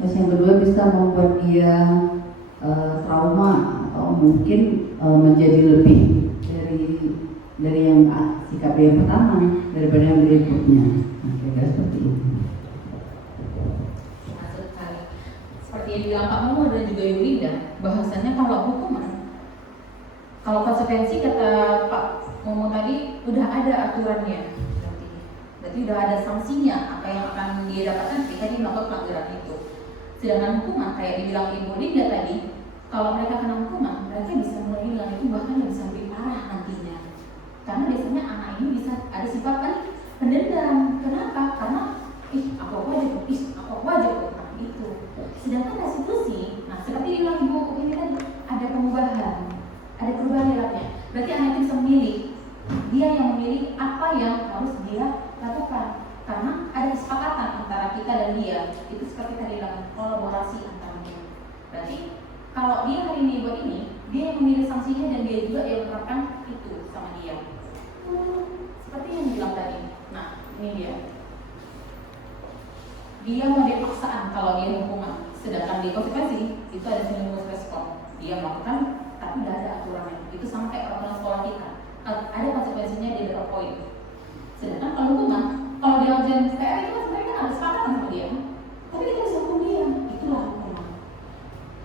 terus yang kedua bisa membuat dia trauma atau mungkin menjadi lebih dari yang sikap yang pertama daripada yang berikutnya. Kira-kira seperti itu. Seperti yang bilang Pak Momo dan juga Ibu Linda, bahwasannya kalau hukuman, kalau konsekuensi kata Pak Momo tadi udah ada aturannya, berarti udah ada sanksinya apa yang akan dia dapatkan ketika dia melakukan pelanggaran itu. Sedangkan hukuman kayak dibilang Ibu Linda tadi, kalau mereka kena hukuman, mereka bisa mulai dengan itu bahkan bisa lebih parah nantinya. Karena biasanya anak ini bisa ada sifat pendendam. Kenapa? Karena aku wajib itu. Sedangkan restitusi, nah seperti dibilang Ibu ini tadi, ada perubahan nilainya. Berarti anak itu bisa memilih, dia yang memilih apa yang harus dia lakukan. Karena ada kesepakatan antara kita dan dia. Itu seperti tadi bilang kolaborasi antara kita. Berarti kalau dia hari ini buat ini, dia yang memilih sanksinya dan dia juga yang menerapkan itu sama dia. Seperti yang dibilang tadi. Nah, ini dia. Dia mau dipaksaan kalau dia hukuman. Sedangkan di konsekuensi itu ada stimulus respon. Dia melakukan tapi tidak ada aturannya. Itu sama kayak peraturan sekolah kita. Ada konsekuensinya di beberapa poin. Sedangkan kalau hukuman, kalau dia ujian PR itu kan sebenarnya ada kesepakatan sama dia. Tapi kita bisa hukum dia. Itulah hukuman.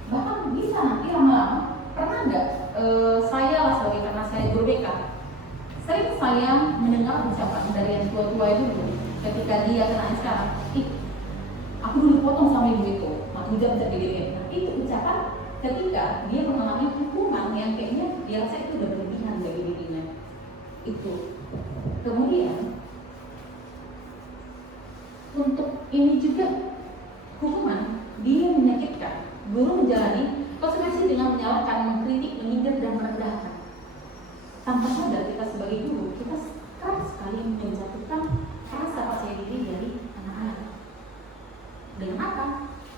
Bahkan bisa nanti lama-lama pernah nggak saya lah sebagai karena saya guru BK, sering saya mendengar ucapan dari yang tua-tua itu ketika dia kena sekarang, aku dulu potong sama ibu itu, maka juga bisa dilihat. Nah itu ucapan ketika dia mengalami hukuman yang kayaknya dia rasa itu udah berlebihan bagi dirinya. Itu. Kemudian untuk ini juga hukuman, dia menyakitkan. Guru menjalani konsekuensi dengan menyalahkan, mengkritik, menyindir, dan merendahkan. Tanpa sadar kita sebagai guru, kita kerap sekali menjatuhkan rasa percaya diri dari anak-anak. Dengan apa?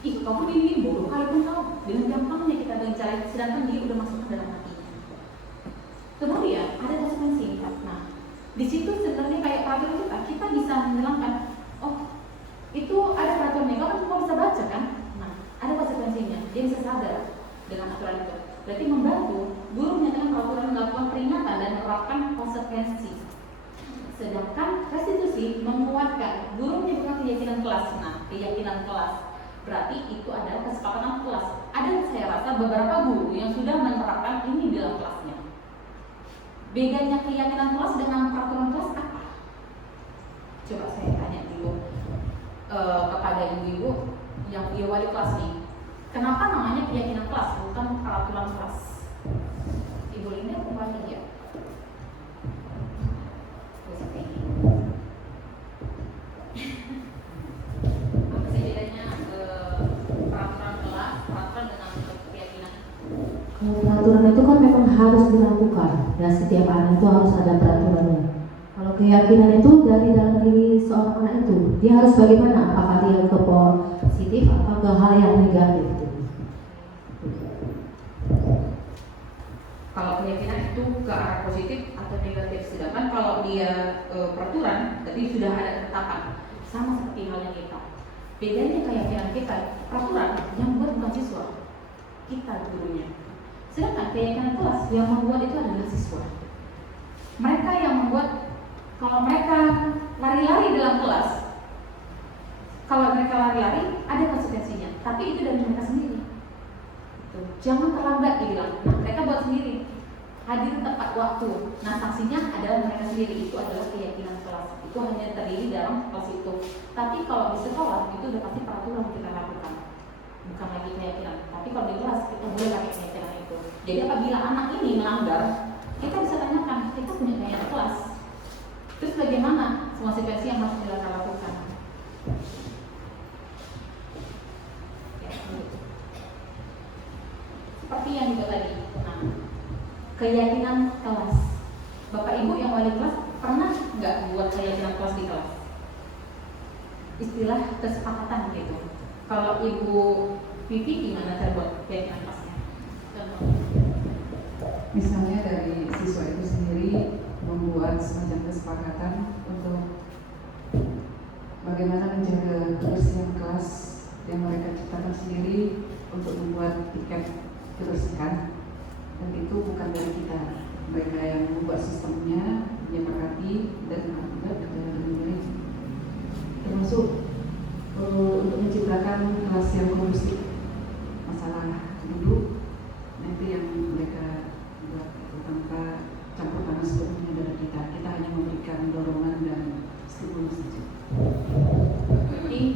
Ih, kamu ini bodoh kali pun kau. Dengan gampangnya kita bicara, sedangkan dia udah masuk ke dalam hatinya. Kemudian ada konsekuensi. Nah, di situ sebenarnya kayak peraturan kita bisa menghilangkan. Oh, itu ada peraturannya. Kau kan cuma bisa baca kan? Nah, ada konsekuensinya. Dia bisa sadar dengan aturan itu. Berarti membantu guru menyatakan peraturan, melakukan peringatan dan menerapkan konsekuensi. Sedangkan restitusi menguatkan. Guru menyebutkan keyakinan kelas. Nah, keyakinan kelas berarti itu adalah kesepakatan kelas. Ada saya rasa beberapa guru yang sudah menerapkan ini dalam kelasnya. Bedanya keyakinan kelas dengan peraturan kelas apa? Coba saya tanya dulu kepada ibu-ibu yang dia wali kelas nih. Kenapa namanya keyakinan kelas bukan peraturan kelas? Ibu Linda kembali ya. Apa sih bedanya peraturan kelas, peraturan dengan keyakinan? Peraturan itu kan memang harus dilakukan dan setiap anak itu harus ada peraturannya. Kalau keyakinan itu dari dalam diri seorang anak itu, dia harus bagaimana? Apakah dia ke positif atau ke hal yang negatif? Kalau keyakinan itu ke arah positif atau negatif, sedangkan kalau dia peraturan, berarti sudah ada ketetapan. Sama seperti halnya kita. Bedanya keyakinan kita, peraturan yang buat bukan siswa, kita gurunya. Sedangkan keyakinan kelas yang membuat itu adalah siswa. Mereka yang membuat, kalau mereka lari-lari dalam kelas, kalau mereka lari-lari ada konsekuensinya, tapi itu dari mereka sendiri. Jangan terlambat dibilang. Nah, mereka buat sendiri. Hadir tepat waktu. Nah, sanksinya adalah mereka sendiri. Itu adalah keyakinan kelas. Itu hanya terdiri dalam kelas itu. Tapi kalau di sekolah itu udah pasti peraturan kita lakukan. Bukan lagi keyakinan. Tapi kalau di kelas kita boleh pakai keyakinan itu. Jadi apabila anak ini melanggar, kita bisa tanyakan, kita punya keyakinan kelas. Terus bagaimana konsekuensi yang harus kita lakukan? Seperti yang juga tadi, nah, keyakinan kelas. Bapak Ibu yang wali kelas pernah nggak buat keyakinan kelas di kelas? Istilah kesepakatan gitu. Kalau Ibu Vivi gimana cara buat keyakinan kelasnya? Misalnya dari siswa itu sendiri membuat semacam kesepakatan untuk bagaimana menjaga kebersihan kelas yang mereka ciptakan sendiri untuk membuat tiket kebersihan, dan itu bukan dari kita. Mereka yang membuat sistemnya, menyepakati dan mengatur berjalan dengan baik. Termasuk untuk menciptakan kelas yang kondusif, masalah duduk nanti yang mereka buat tanpa campur tangan sepenuhnya dari kita. Kita hanya memberikan dorongan dan stimulus saja. Jadi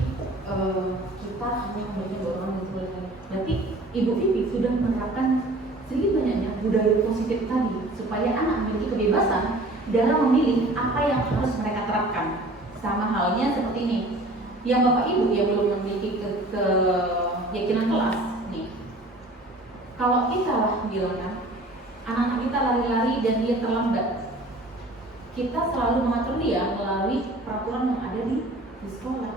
kita hanya memberikan dorongan dan stimulus. Berarti Ibu Vivi sudah menerapkan sedikit banyaknya budaya positif tadi supaya anak memiliki kebebasan dalam memilih apa yang harus mereka terapkan. Sama halnya seperti ini. Yang Bapak Ibu yang belum memiliki keyakinan kelas nih. Kalau kita lah bilang kan, anak-anak kita lari-lari dan dia terlambat, kita selalu mengatur dia melalui peraturan yang ada di sekolah.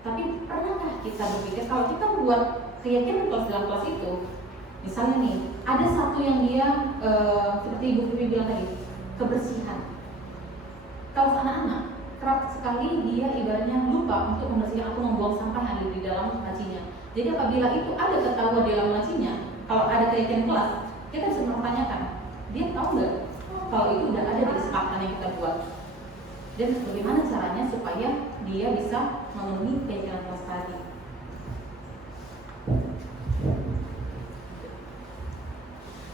Tapi pernahkah kita berpikir kalau kita membuat keyakinan kelas dalam kelas itu, misalnya nih, ada satu yang dia seperti Ibu Vivi bilang tadi, kebersihan. Kalau anak-anak kerap sekali dia ibaratnya lupa untuk membersihkan atau membuang sampah yang ada di dalam lacinya. Jadi apabila itu ada ketahuan di dalam lacinya, kalau ada keyakinan kelas, kita bisa mempertanyakan, dia tahu nggak kalau itu udah ada di kesepakatan yang kita buat, dan bagaimana caranya supaya dia bisa memenuhi keyakinan kelas tadi.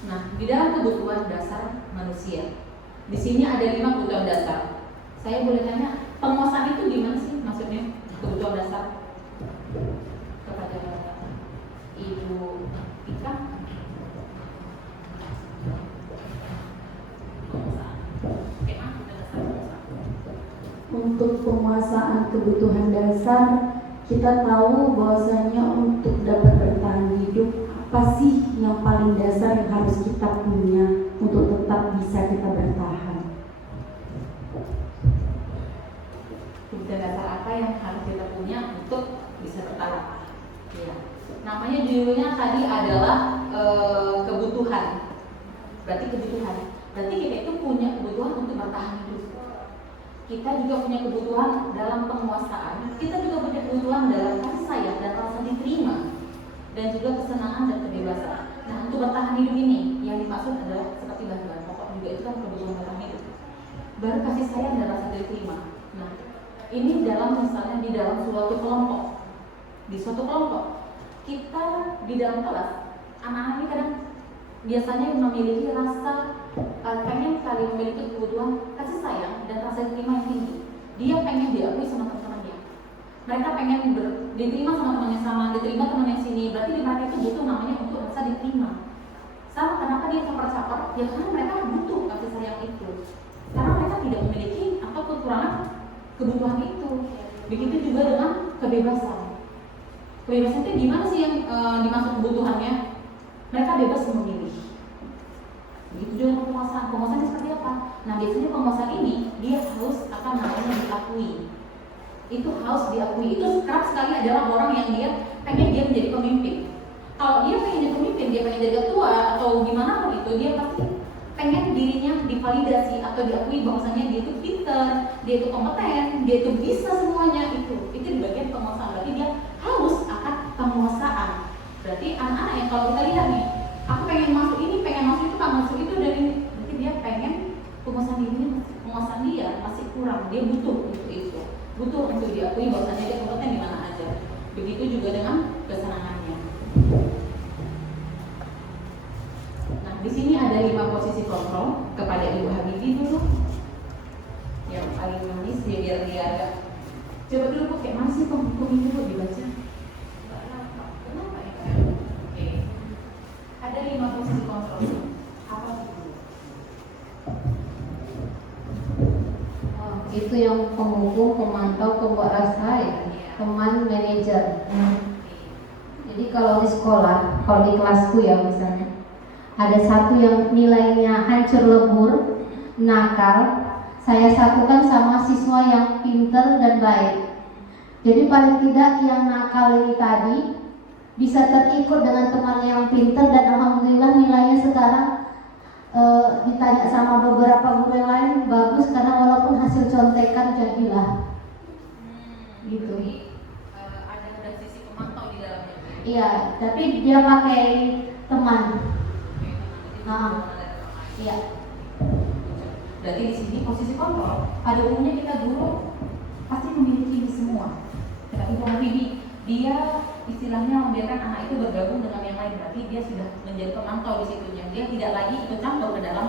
Nah, di dalam kebutuhan dasar manusia, di sini ada 5 kebutuhan dasar. Saya boleh tanya, penguasaan itu gimana sih maksudnya kebutuhan dasar? Kepada Ibu Ika. Untuk penguasaan kebutuhan dasar kita tahu bahwasanya untuk dapat bertahan hidup, apa sih yang paling dasar yang harus kita punya untuk tetap bisa kita bertahan? Benda dasar apa yang harus kita punya untuk bisa bertahan? Ya. Namanya judulnya tadi adalah kebutuhan. Berarti kebutuhan. Berarti kita itu punya kebutuhan untuk bertahan hidup. Kita juga punya kebutuhan dalam penguasaan. Kita juga punya kebutuhan dalam kasih sayang dan rasa diterima, dan juga kesenangan dan kebebasan. Nah, untuk bertahan hidup ini yang dimaksud adalah seperti bahan pokok juga itu kan kebutuhan bertahan hidup. Baru kasih sayang dan rasa diterima. Nah, ini dalam misalnya di dalam suatu kelompok. Di suatu kelompok kita di dalam kelas, anak-anak ini kadang biasanya memiliki rasa pengen sekali memiliki kebutuhan kasih sayang dan rasa diterima yang tinggi. Dia pengen diakui sama teman-temannya. Mereka pengen diterima sama temannya, sama diterima teman yang sini. Berarti di mereka itu butuh namanya untuk rasa diterima. Sama kenapa dia caper-caper? Ya karena mereka butuh kasih sayang itu. Karena mereka tidak memiliki atau kekurangan kebutuhan itu. Begitu juga dengan kebebasan. Kebebasan itu gimana sih yang dimaksud kebutuhannya? Mereka bebas memilih. Begitu juga penguasaan. Penguasaan seperti apa? Nah, biasanya penguasaan ini dia harus namanya diakui. Itu harus diakui. Itu kerap sekali adalah orang yang dia pengen dia menjadi pemimpin. Kalau dia pengen jadi pemimpin, dia pengen jadi ketua atau gimana pun itu, dia pasti pengen dirinya divalidasi atau diakui bahwasanya dia itu pintar, dia itu kompeten, dia itu bisa semuanya. Itu di bagian penguasaan. Berarti dia harus akan penguasaan. Berarti anak-anak yang kalau kita lihat nih, aku pengen masuk ini, pengen masuk itu, pengen masuk itu, dan ini, berarti dia pengen penguasaan dia masih kurang. Dia butuh untuk itu, butuh untuk diakui bahwasanya dia kompeten di mana aja. Begitu juga dengan kesenangannya. Nah, di sini ada 5 posisi kontrol kepada Ibu Habibie dulu. Yang paling manis ya, biar dia agak. Coba dulu Bu, kayak mana sih penghukum itu Bu dibaca? Kenapa ya? Oke. Ada 5 posisi kontrol. Apa itu? Oh, itu yang penghukum, pemantau, pembuat rasa ya, teman, manajer. Jadi kalau di sekolah, kalau di kelasku ya misalnya, ada satu yang nilainya hancur lebur, nakal, saya satukan sama siswa yang pintar dan baik. Jadi paling tidak yang nakal ini tadi bisa terikut dengan temannya yang pintar, dan alhamdulillah nilainya sekarang ditanya sama beberapa guru yang lain bagus, karena walaupun hasil contekan jadilah gitu. Ada sisi pemantau di dalamnya. Iya, tapi dia pakai teman. Iya. Berarti di sini posisi kontrol. Pada umumnya kita guru pasti memiliki ini semua. Tetapi Ibu Habibie, dia istilahnya membiarkan anak itu bergabung dengan yang lain. Berarti dia sudah menjadi pemantau di situnya. Dia tidak lagi ikut campur ke dalam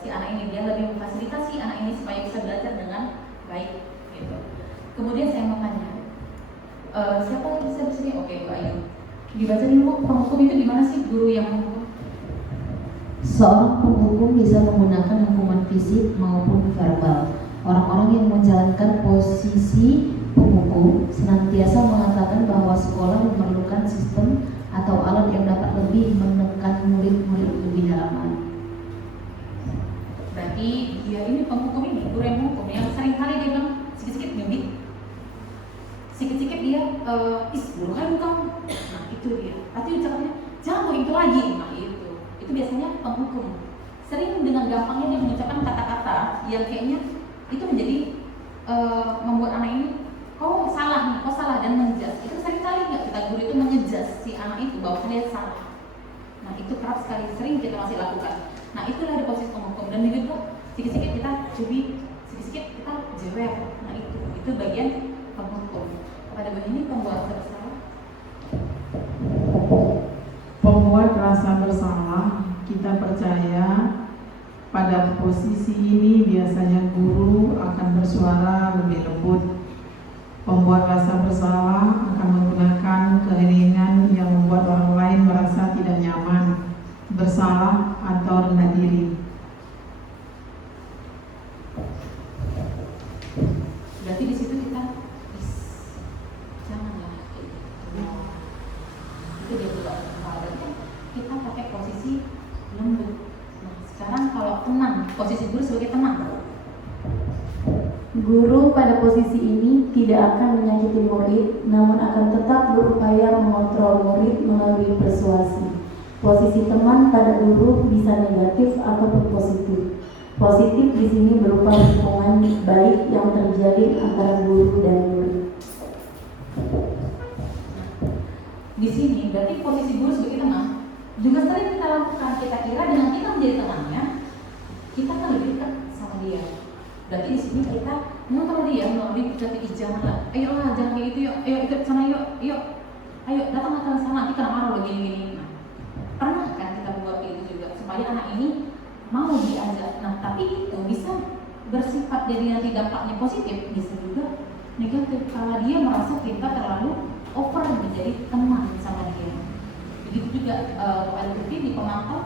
si anak ini. Dia lebih memfasilitasi anak ini supaya bisa belajar dengan baik. Gitu. Kemudian saya mau tanya, siapa yang bisa di sini? Oke, Bu Ayu. Dibaca dulu, penghukum itu gimana sih guru yang menghukum? Seorang penghukum bisa menggunakan hukuman fisik maupun verbal. Orang-orang yang menjalankan posisi penghukum senantiasa mengatakan bahwa sekolah memerlukan sistem atau alat yang dapat lebih menekan murid-murid lebih dalam. Berarti dia ini penghukum ini, guru yang menghukum, yang sering kali dia bilang sikit-sikit nyubit, sikit-sikit dia guru kan kamu. Nah itu dia. Berarti ucapannya jangan itu lagi. Nah itu biasanya penghukum. Sering dengan gampangnya dia mengucapkan kata-kata yang kayaknya itu menjadi membuat anak ini kau salah nih, kau salah, dan menjudge. Itu sering kali nggak kita guru itu menjudge si anak itu bahwa dia salah. Nah itu kerap sekali, sering kita masih lakukan. Nah itulah ada posisi penghukum, dan begitu sedikit-sedikit kita cubit, sedikit-sedikit kita jewer. Nah itu bagian penghukum. Pada bagian ini pembuat bersalah. Pembuat rasa bersalah, kita percaya pada posisi ini biasanya guru akan bersuara lebih lembut. Pembuat rasa bersalah akan menggunakan keheningan yang membuat orang lain merasa tidak nyaman, bersalah atau rendah diri. Berarti di situ kita guru sebagai teman. Guru pada posisi ini tidak akan menyakiti murid, namun akan tetap berupaya mengontrol murid melalui persuasi. Posisi teman pada guru bisa negatif ataupun positif. Positif di sini berupa hubungan baik yang terjalin antara guru dan murid. Di sini berarti posisi guru sebagai teman juga sering kita lakukan. Kita kira dengan kita menjadi temannya, kita akan lebih dekat sama dia. Berarti di sini kita mengontrol dia melalui ketika jangan, ayolah jangan kayak gitu, yuk, ayo ikut sana, yuk, ayo datang ke sana, nanti kena marah begini. Pernah kan kita buat itu juga supaya anak ini mau diajak. Nah, tapi itu bisa bersifat jadi nanti dampaknya positif, bisa juga negatif kalau dia merasa kita terlalu over menjadi teman sama dia. Begitu juga kepada di pemantau.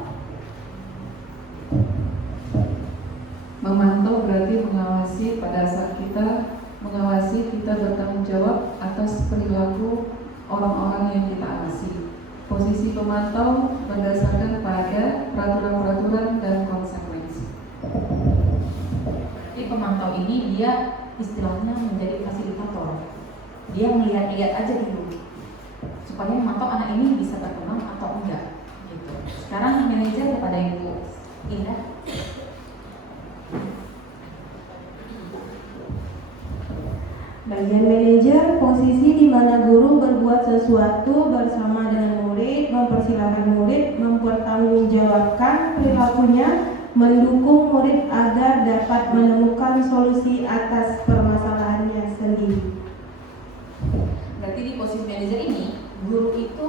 Memantau berarti mengawasi. Pada saat kita mengawasi, kita bertanggung jawab atas perilaku orang-orang yang kita awasi. Posisi pemantau berdasarkan pada peraturan-peraturan dan konsekuensi. Jadi pemantau ini dia istilahnya menjadi fasilitator. Dia melihat-lihat aja dulu supaya memantau anak ini bisa berkembang atau enggak gitu. Sekarang manajer kepada Ibu Indah. Bagian manajer, posisi di mana guru berbuat sesuatu bersama dengan murid, mempersilahkan murid, mempertanggungjawabkan perilakunya, mendukung murid agar dapat menemukan solusi atas permasalahannya sendiri. Berarti di posisi manajer ini, guru itu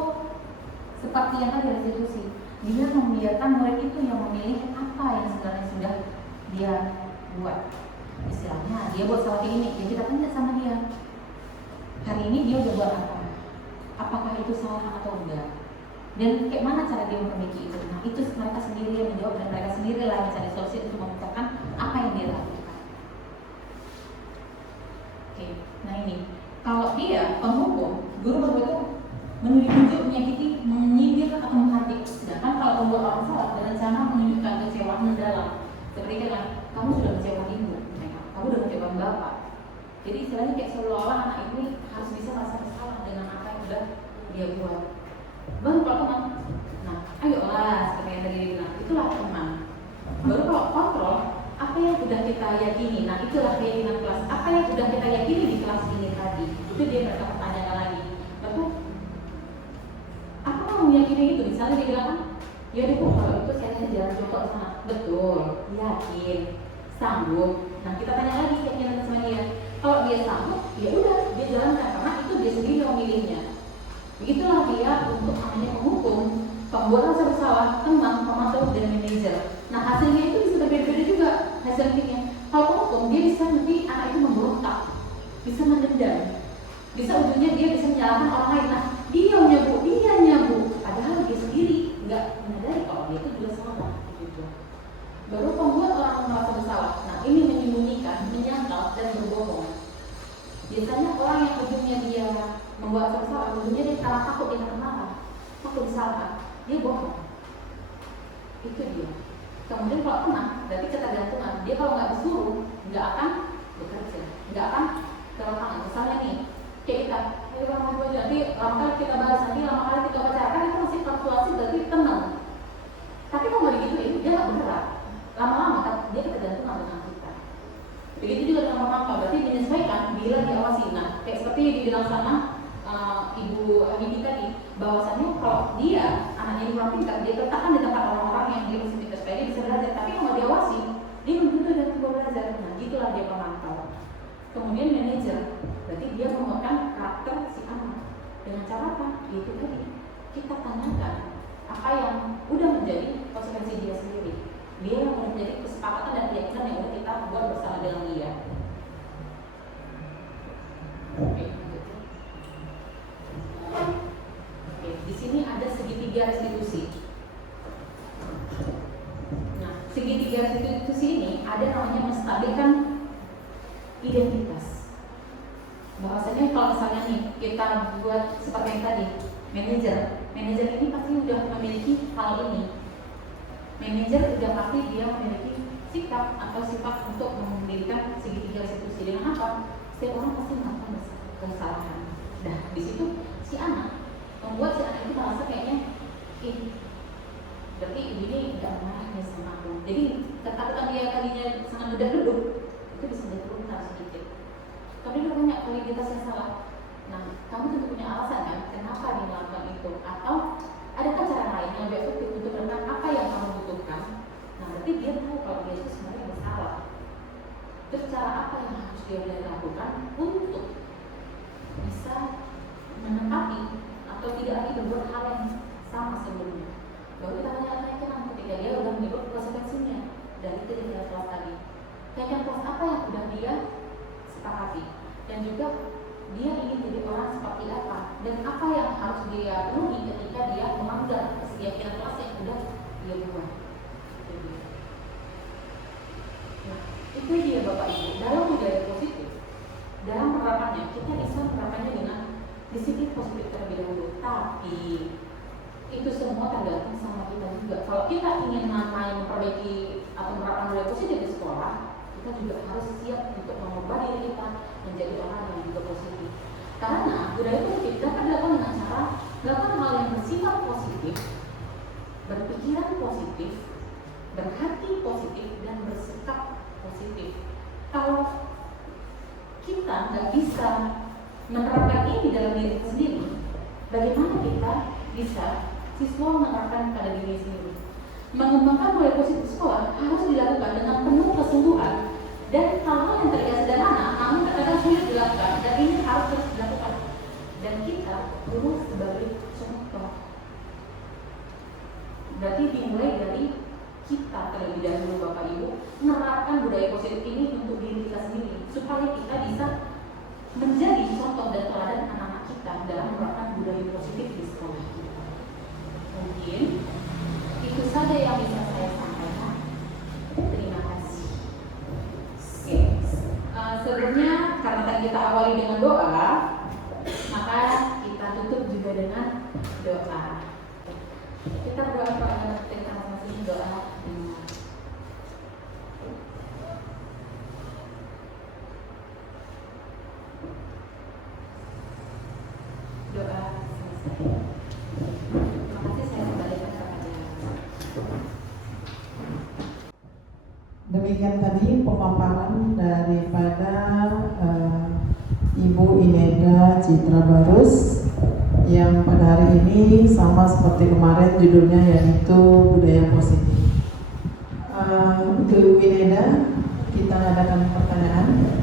seperti yang tadi restitusi. Dia membiarkan murid itu yang memilih apa yang sebenarnya sudah dia buat. Istilahnya dia buat salah kayak ini, ya kita tanya sama dia. Hari ini dia udah buat apa? Apakah itu salah atau enggak? Dan kayak mana cara dia memperbaiki itu? Nah itu mereka sendiri yang menjawab dan mereka sendiri lah mencari solusi untuk memutuskan apa yang dia lakukan. Oke, nah ini kalau dia penghukum, guru berbuat itu menunjuk, menyakiti, menyindir atau menghardik. Sedangkan kalau pembuat orang salah berencana menunjukkan kecewaan mendalam, seperti kan kamu sudah kecewa ibu, kamu sudah kecewa bapak. Jadi istilahnya kayak seolah-olah anak ini harus bisa merasa bersalah dengan apa yang sudah dia buat. Baru kalau teman, nah ayolah seperti yang tadi dibilang, itulah teman. Baru kalau kontrol, apa yang sudah kita yakini, nah itulah keyakinan kelas. Apa yang sudah kita yakini di kelas ini tadi, itu dia mereka pertanyakan lagi. Lalu apa kamu meyakini itu? Misalnya dia bilang kan, ya deh kalau itu saya jalan jongkok sana. Betul, yakin, sanggup. Nah kita tanya lagi keyakinan sama dia. Kalau dia sanggup, ya udah dia jalankan karena itu dia sendiri yang memilihnya. Begitulah dia untuk namanya menghukum, pembuat rasa bersalah, teman, pemantau dan manajer. Nah hasilnya itu bisa berbeda-beda juga hasil akhirnya. Kalau menghukum dia bisa nanti anak itu memberontak, bisa mendendam, bisa ujungnya dia bisa menyalahkan orang lain. Nah dia nyabu, padahal dia sendiri nggak menyadari kalau dia itu juga salah. Gitu. Baru pembuat orang merasa bersalah. Nah ini menyembunyikan, menyangkal dan berbohong. Biasanya orang yang ujungnya dia membuat bersalah, ujungnya dia karena takut dia akan marah, takut disalahkan, dia bohong. Itu dia. Kemudian kalau tenang, berarti ketergantungan. Dia kalau nggak disuruh, nggak akan bekerja, nggak akan terlalu. Misalnya nih, kayak kita, ayo lama dua aja. Nanti lama kali kita bahas, nanti lama kali kita bicarakan itu masih fluktuasi, berarti tenang. Tapi kalau nggak digituin, dia nggak bergerak. Lama-lama kan dia ketergantungan dengan kita. Begitu juga dengan pemantau, berarti menyesuaikan bila diawasi. Nah, kayak seperti yang dibilang sama Ibu Habibie tadi, bahwasannya kalau dia anaknya ini kurang pintar, dia letakkan di tempat orang-orang yang dia mesti pintar supaya dia bisa belajar. Tapi kalau diawasi, dia belum tentu dan tidak belajar. Nah, gitulah dia pemantau. Kemudian manajer, berarti dia menguatkan karakter si anak dengan cara apa? Itu tadi kita tanyakan apa yang udah menjadi konsekuensi dia sendiri. Dia yang udah menjadi kesepakatan dan keyakinan yang udah kita buat bersama dengan dia. Oke, di sini ada segitiga restitusi. Nah, segitiga restitusi ini ada namanya menstabilkan identitas. Bahwasanya kalau misalnya nih kita buat seperti yang tadi, manajer ini pasti udah memiliki hal ini. Manajer udah pasti dia memiliki sikap atau sifat untuk mendirikan segitiga restitusi. Dengan apa? Setiap orang pasti melakukan kesalahan. Nah, di situ si anak membuat si anak itu merasa kayaknya, berarti ini nggak marah ya sama aku. Jadi ketakutan dia tadinya sangat mudah duduk, itu bisa diturunkan sedikit. Tapi dia punya validitas yang salah. Nah, kamu tentu punya alasan kan, kenapa dia melakukan itu? Atau adakah cara lain yang lebih efektif untuk melakukan apa yang kamu butuhkan? Nah, berarti dia tahu kalau dia itu sebenarnya bersalah. Terus cara apa yang harus dia lakukan untuk bisa menempati atau tidak lagi berbuat hal yang sama sebelumnya? Baru kita tanya-tanyakan ketika dia udah mengikut konsekuensinya dari tiga kelas tadi. Keyakinan kelas apa yang udah dia sepakati, dan juga dia ingin jadi orang seperti apa, dan apa yang harus dia penuhi ketika dia melanggar keyakinan kelas yang udah dia buat. Nah, itu dia Bapak Ibu. Dalam budaya positif, dalam penerapannya kita bisa menerapkannya dengan disiplin positif terlebih dahulu. Tapi itu semua tergantung sama kita juga. Kalau kita ingin memperbaiki atau menerapkan budaya positif di sekolah, kita juga harus siap untuk mengubah diri kita menjadi orang yang juga positif. Karena budaya positif dapat dilakukan dengan cara melakukan hal yang bersifat positif, berpikiran positif, berhati positif, dan bersikap positif. Kalau kita nggak bisa menerapkan ini dalam diri kita sendiri, bagaimana kita bisa siswa menerapkan pada diri sendiri? Mengembangkan budaya positif sekolah harus dilakukan dengan penuh kesungguhan, dan hal-hal yang terlihat sederhana namun terkadang sulit dilakukan, dan ini harus terus dilakukan. Dan kita guru sebagai contoh. Berarti dimulai dari kita terlebih dahulu Bapak Ibu menerapkan budaya positif ini untuk diri kita sendiri, supaya kita bisa menjadi contoh dan teladan anak-anak kita dalam menerapkan budaya positif di sekolah kita. Mungkin itu saja yang bisa saya sampaikan. Terima kasih. Oke. Sebelumnya karena tadi kita awali dengan doa, maka kita tutup juga dengan doa. Kita berdoa kepada kita masing-masing, doa dengan doa selesai. Terima kasih, saya kembalikan kepada. Demikian tadi pemaparan daripada Ibu Ineda Citra Barus yang pada hari ini sama seperti kemarin judulnya, yaitu budaya positif. Ibu Ineda, kita adakan pertanyaan.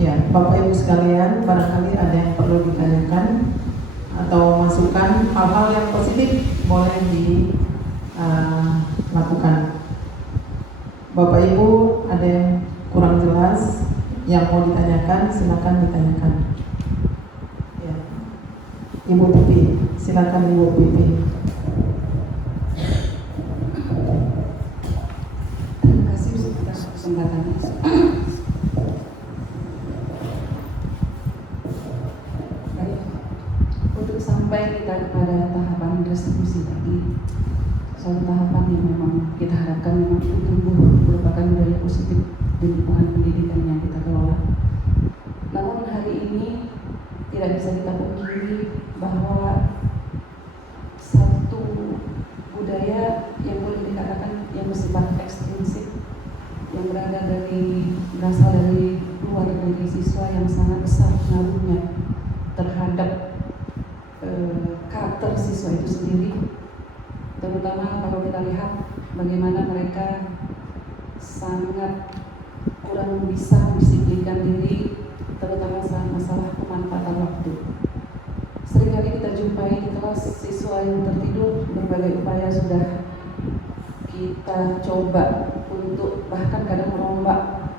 Ya, Bapak Ibu sekalian, barangkali ada yang perlu ditanyakan atau masukan hal-hal yang positif boleh dilakukan. Bapak Ibu ada yang kurang jelas yang mau ditanyakan, silakan ditanyakan. Ya. Ibu Pipi, silakan Ibu Pipi. Terima kasih atas kesempatannya. Baik, untuk sampai kita kepada tahapan restitusi tadi, suatu tahapan yang memang kita harapkan memang tumbuh merupakan budaya positif di lingkungan pendidikan yang kita kelola. Namun hari ini tidak bisa kita pungkiri bahwa satu budaya yang boleh dikatakan yang bersifat ekstrinsik, yang berasal dari luar dari siswa, yang sangat besar pengaruhnya terhadap karakter siswa itu sendiri. Terutama kalau kita lihat bagaimana mereka sangat kurang bisa mendisiplinkan diri, terutama saat masalah pemanfaatan waktu. Seringkali kita jumpai di kelas siswa yang tertidur, berbagai upaya sudah kita coba untuk bahkan kadang merombak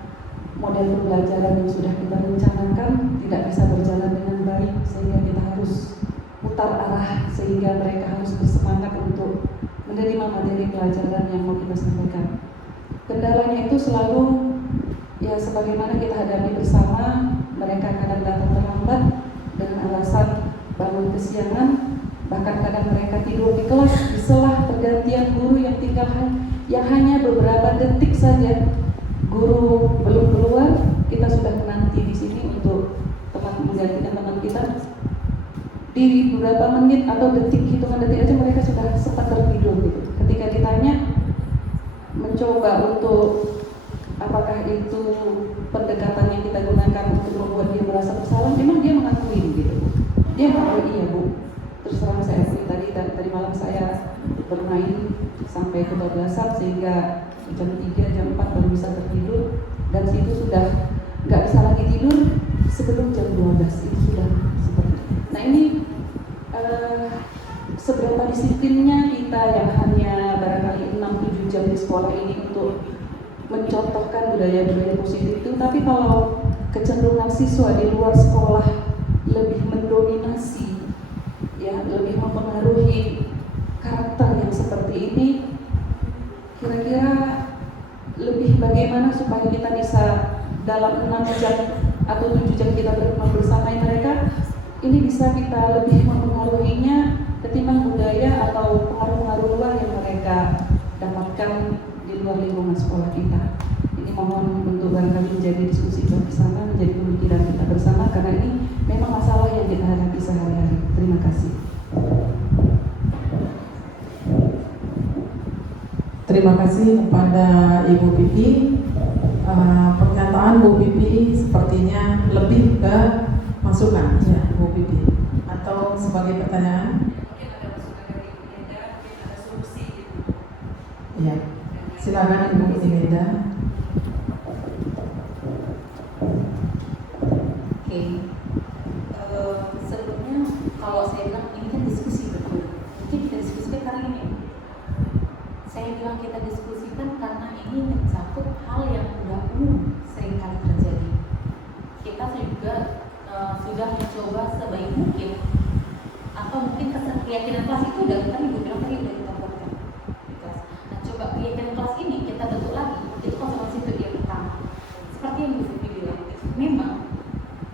model pembelajaran yang sudah kita rencanakan, tidak bisa berjalan dengan baik, sehingga kita harus putar arah sehingga mereka harus bersemangat untuk menerima materi pelajaran yang mau kita sampaikan. Kendalanya itu selalu ya sebagaimana kita hadapi bersama, mereka kadang datang terlambat dengan alasan bangun kesiangan, bahkan kadang mereka tidur di kelas di sela pergantian guru yang tinggal yang hanya beberapa detik saja guru belum keluar, kita sudah menanti di sini untuk teman menggantikan teman kita. Di beberapa menit atau detik, hitungan detik aja mereka sudah sempat tertidur gitu. Ketika ditanya, mencoba untuk apakah itu pendekatan yang kita gunakan untuk membuat dia merasa bersalah, memang dia mengakui gitu. Dia mengakui, iya Bu, terus terang saya akui tadi malam saya bermain sampai kebablasan sehingga jam 3, jam 4 baru bisa tertidur, dan situ sudah nggak bisa lagi tidur sebelum jam 12 itu sudah seperti. Nah ini seberapa disiplinnya kita yang hanya barangkali 6-7 jam di sekolah ini untuk mencontohkan budaya-budaya positif itu, tapi kalau kecenderungan siswa di luar sekolah lebih mendominasi, ya lebih mempengaruhi karakter yang seperti ini, kira-kira lebih bagaimana supaya kita bisa dalam 6 jam atau 7 jam kita bersama mereka, ini bisa kita lebih mempengaruhinya ketimbang budaya atau pengaruh-pengaruh luar yang mereka dapatkan di luar lingkungan sekolah kita. Ini mohon untuk barangkali menjadi diskusi bersama, menjadi pemikiran kita bersama, karena ini memang masalah yang kita hadapi sehari-hari. Terima kasih. Terima kasih kepada Ibu Pipi. Pernyataan Bu Pipi sepertinya lebih ke masukan, ya Bu Pipi, atau sebagai pertanyaan. Mungkin ada masukan dari Ibu Neda, mungkin ada solusi gitu. Ya, silakan Ibu Neda. Oke. Sebelumnya kalau saya bilang ini kan diskusi betul. Mungkin kita diskusikan karena ini. Saya bilang kita diskusikan karena ini mencakup hal yang sudah umum seringkali terjadi. Kita juga sudah mencoba sebaik mungkin, atau mungkin keyakinan kelas itu udah tadi Ibu bilang tadi udah kita buatkan di kelas. Nah coba keyakinan kelas ini kita bentuk lagi. Itu konsekuensi itu yang pertama. Seperti yang Bu Vivi bilang, memang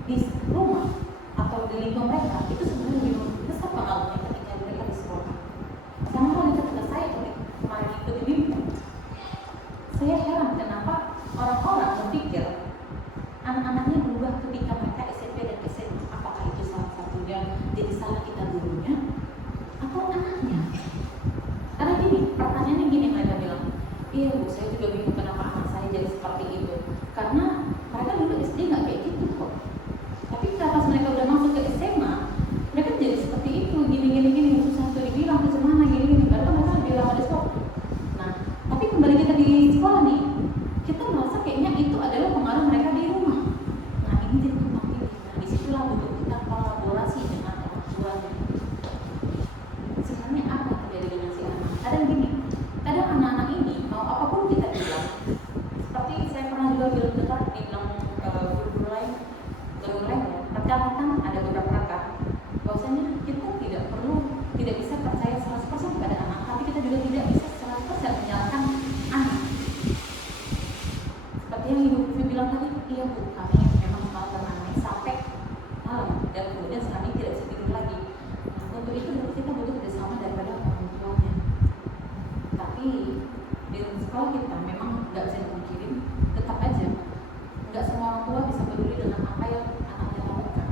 di rumah atau di lingkungan mereka itu sebenarnya lebih besar pengaruhnya ketika mereka di sekolah. Sama halnya ketika saya kemarin ikut ini, saya heran kenapa orang-orang berpikir anak-anaknya berubah ketika mereka SMP dan SMA. Apakah itu salah satunya jadi salah kita gurunya atau anaknya? Karena gini, pertanyaannya gini, mereka bilang, iya Bu, saya juga bingung kenapa anak saya jadi seperti itu. Karena mereka dulu SD nggak kayak gitu kok. Tapi pas mereka udah masuk ke SMA, mereka jadi seperti itu, gini, susah tuh dibilang ke mana, gini, karena mereka lebih lama di sekolah. Nah, tapi kembali kita di sekolah nih, kita merasa kayaknya itu adalah pengaruh mereka di rumah. Nah, ini jadi tumpang tindih. Nah, disitulah butuh kita kolaborasi dengan orang tuanya. Sebenarnya apa yang terjadi dengan si anak? Kadang gini, kadang anak-anak ini mau apapun kita bilang, seperti saya pernah juga bilang guru lain ya, kadang-kadang ada beberapa kata bahwasanya kita tidak bisa percaya 100% pada anak, tapi kita juga tidak bisa 100% menyalahkan anak. Seperti yang Ibu Vivi bilang tadi, iya Bu, kami memang melakukan anak sampai malam dan kemudian kami tidak bisa tidur lagi. Nah, untuk itu kita butuh kerjasama daripada orang tuanya. Tapi di sekolah kita memang nggak bisa dipungkirin, tetap aja nggak semua orang tua bisa peduli dengan apa yang anaknya lakukan.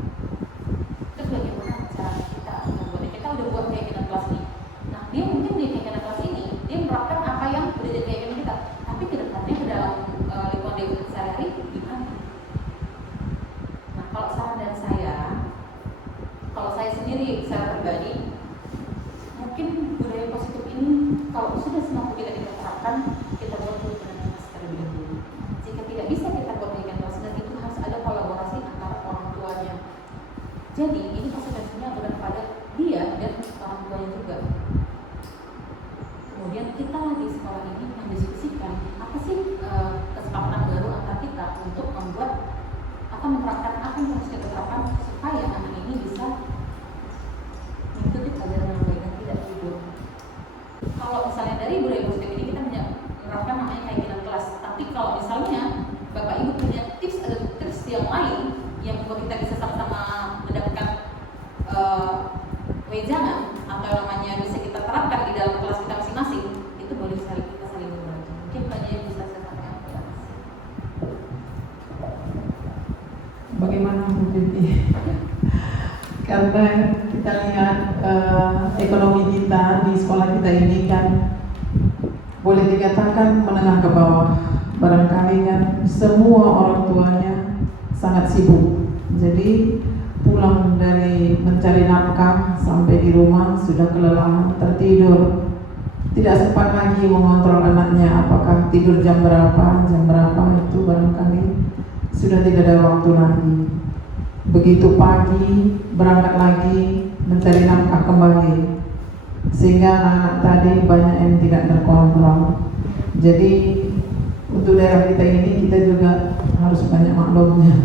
Terus bagaimana cara kita membuatnya? Kita udah buat keyakinan kelas ini. Nah, dia mungkin di keyakinan kelas ini dia menerapkan apa yang udah jadi keyakinan kita, tapi kedepannya ke dalam lingkungan dia sehari-hari gimana? Nah, kalau saran dari saya, kalau saya sendiri secara pribadi, mungkin budaya positif ini kalau sudah semampu kita terapkan, kita buat dulu dengan kelas terlebih dahulu. Jika tidak bisa kita buat keyakinan kelas, dan itu harus ada kolaborasi antara orang tuanya. Jadi ini konsekuensinya adalah pada dia dan orang tuanya juga. Kemudian kita di sekolah ini mendiskusikan apa sih kesepakatan baru antara kita untuk membuat atau menerapkan apa yang harus kita terapkan supaya anak ini bisa mengikuti pelajaran yang baik dan tidak tidur. Kalau misalnya dari budaya positif ini kita menerapkan namanya keyakinan kelas, tapi kalau misalnya Bapak Ibu punya tips atau tips yang lain yang membuat kita bisa sama-sama mendapatkan wejangan atau namanya bisa kita terapkan di dalam kelas kita masing-masing, itu boleh sekali kita saling berbagi. bagaimana Bu Vivi? Karena kita lihat ekonomi kita di sekolah kita ini kan boleh dikatakan menengah ke bawah. Barangkali kan semua orang tuanya sangat sibuk. Jadi pulang dari mencari nafkah sampai di rumah sudah kelelahan, tertidur, tidak sempat lagi mengontrol anaknya apakah tidur jam berapa itu barangkali sudah tidak ada waktu lagi. Begitu pagi berangkat lagi mencari nafkah kembali, sehingga anak-anak tadi banyak yang tidak terkontrol. Jadi untuk daerah kita ini kita juga harus banyak maklumnya.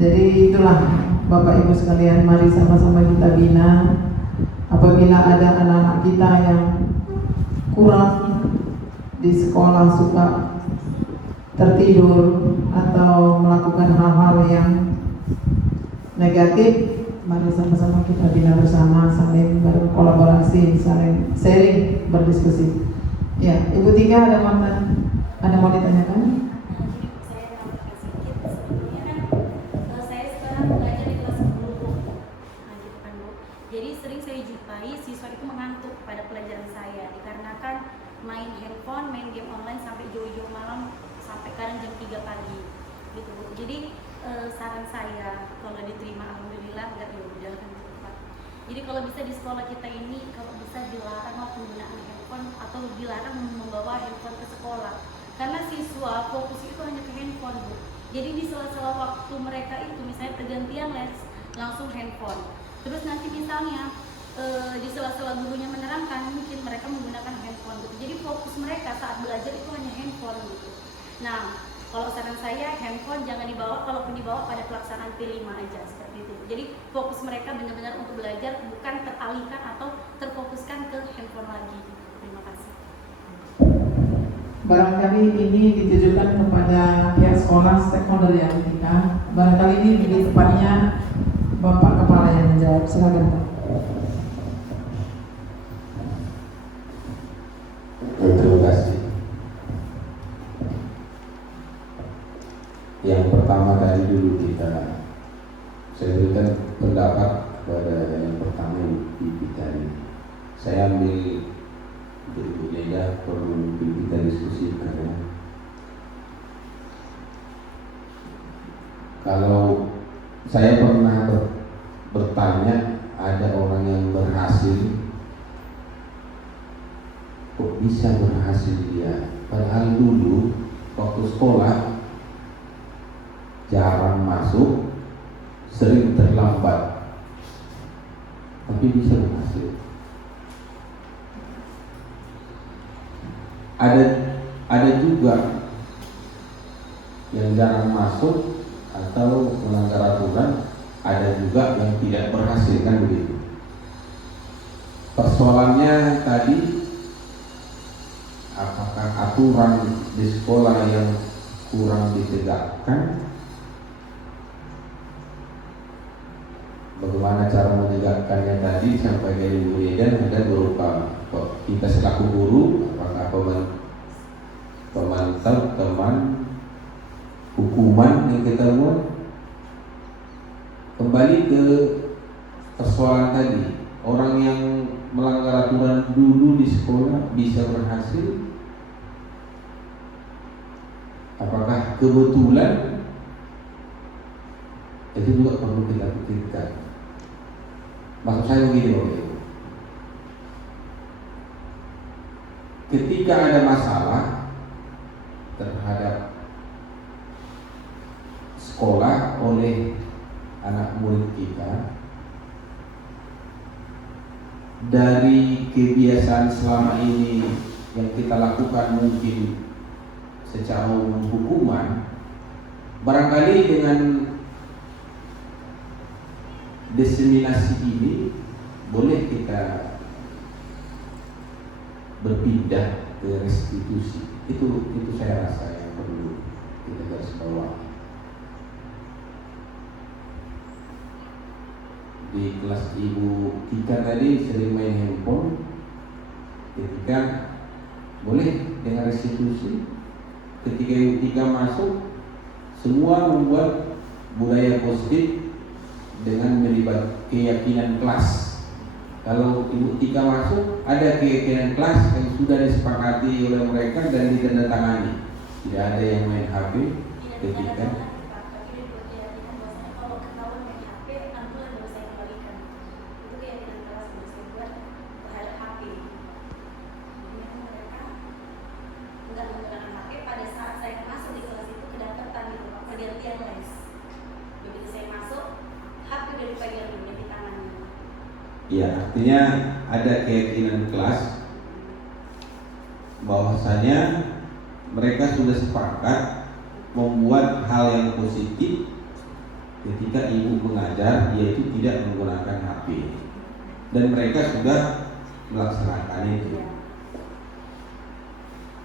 Jadi itulah Bapak Ibu sekalian, mari sama-sama kita bina. Apabila ada anak-anak kita yang kurang di sekolah, suka tertidur atau melakukan hal-hal yang negatif, mari sama-sama kita bina bersama, saling berkolaborasi, saling sharing, berdiskusi. Ya, Ibu Tika ada mau ditanyakan? Jadi sering saya jumpai siswa itu mengantuk pada pelajaran saya dikarenakan main handphone, main game online sampai jauh-jauh malam, sampai kadang jam 3 pagi gitu Bu. Jadi saran saya kalau diterima alhamdulillah, enggak ya udah kan cepat. Jadi kalau bisa di sekolah kita ini kalau bisa dilarang penggunaan handphone atau dilarang membawa handphone ke sekolah. Karena siswa fokus itu hanya ke handphone Bu. Jadi di sela-sela waktu mereka itu misalnya pergantian les langsung handphone. Terus nanti misalnya di sela-sela gurunya menerangkan mungkin mereka menggunakan handphone gitu. Jadi fokus mereka saat belajar itu hanya handphone gitu. Nah, kalau saran saya handphone jangan dibawa, kalaupun dibawa pada pelaksanaan P5 aja seperti itu. Jadi fokus mereka benar-benar untuk belajar, bukan teralihkan atau terfokuskan ke handphone lagi. Terima kasih. Barangkali ini ditujukan kepada pihak sekolah stakeholder yang kita. Barangkali ini di tepatnya Bapak Kepala yang menjawab. Silakan Pak. Terima kasih. Yang pertama tadi dulu saya berikan pendapat kepada yang pertama Ibu tadi. Saya ambil untuk Ibu Neda perlu kita diskusikan ya. Kalau saya pernah bertanya ada orang yang berhasil, kok bisa berhasil dia? Padahal dulu waktu sekolah jarang masuk, sering terlambat, tapi bisa berhasil. Ada juga yang jarang masuk atau melanggar aturan, ada juga yang tidak berhasil, kan begitu. Persoalannya tadi apakah aturan di sekolah yang kurang ditegakkan? Bagaimana cara menegakkannya tadi sampai dari Bu Yedan ada berupa kita selaku guru, apakah pemantau teman hukuman yang kita buat. Kembali ke persoalan tadi, orang yang melanggar aturan dulu di sekolah bisa berhasil, apakah kebetulan? Itu juga perlu kita pikirkan. Maksud saya begini Bapak Ibu, ketika ada masalah terhadap sekolah oleh anak murid kita, dari kebiasaan selama ini yang kita lakukan mungkin secara umum hukuman, barangkali dengan diseminasi ini boleh kita berpindah ke restitusi. Itu saya rasa yang perlu kita garis bawah. Di kelas Ibu Tika tadi sering main handphone, ketika boleh dengan restitusi. Ketika Ibu Tika masuk, semua membuat budaya positif dengan melibat keyakinan kelas. Kalau Ibu Tika masuk, ada keyakinan kelas yang sudah disepakati oleh mereka dan ditandatangani. Tidak ada yang main HP ketika ya, artinya ada keyakinan kelas bahwasanya mereka sudah sepakat membuat hal yang positif ketika ibu mengajar, yaitu tidak menggunakan HP, dan mereka sudah melaksanakan itu.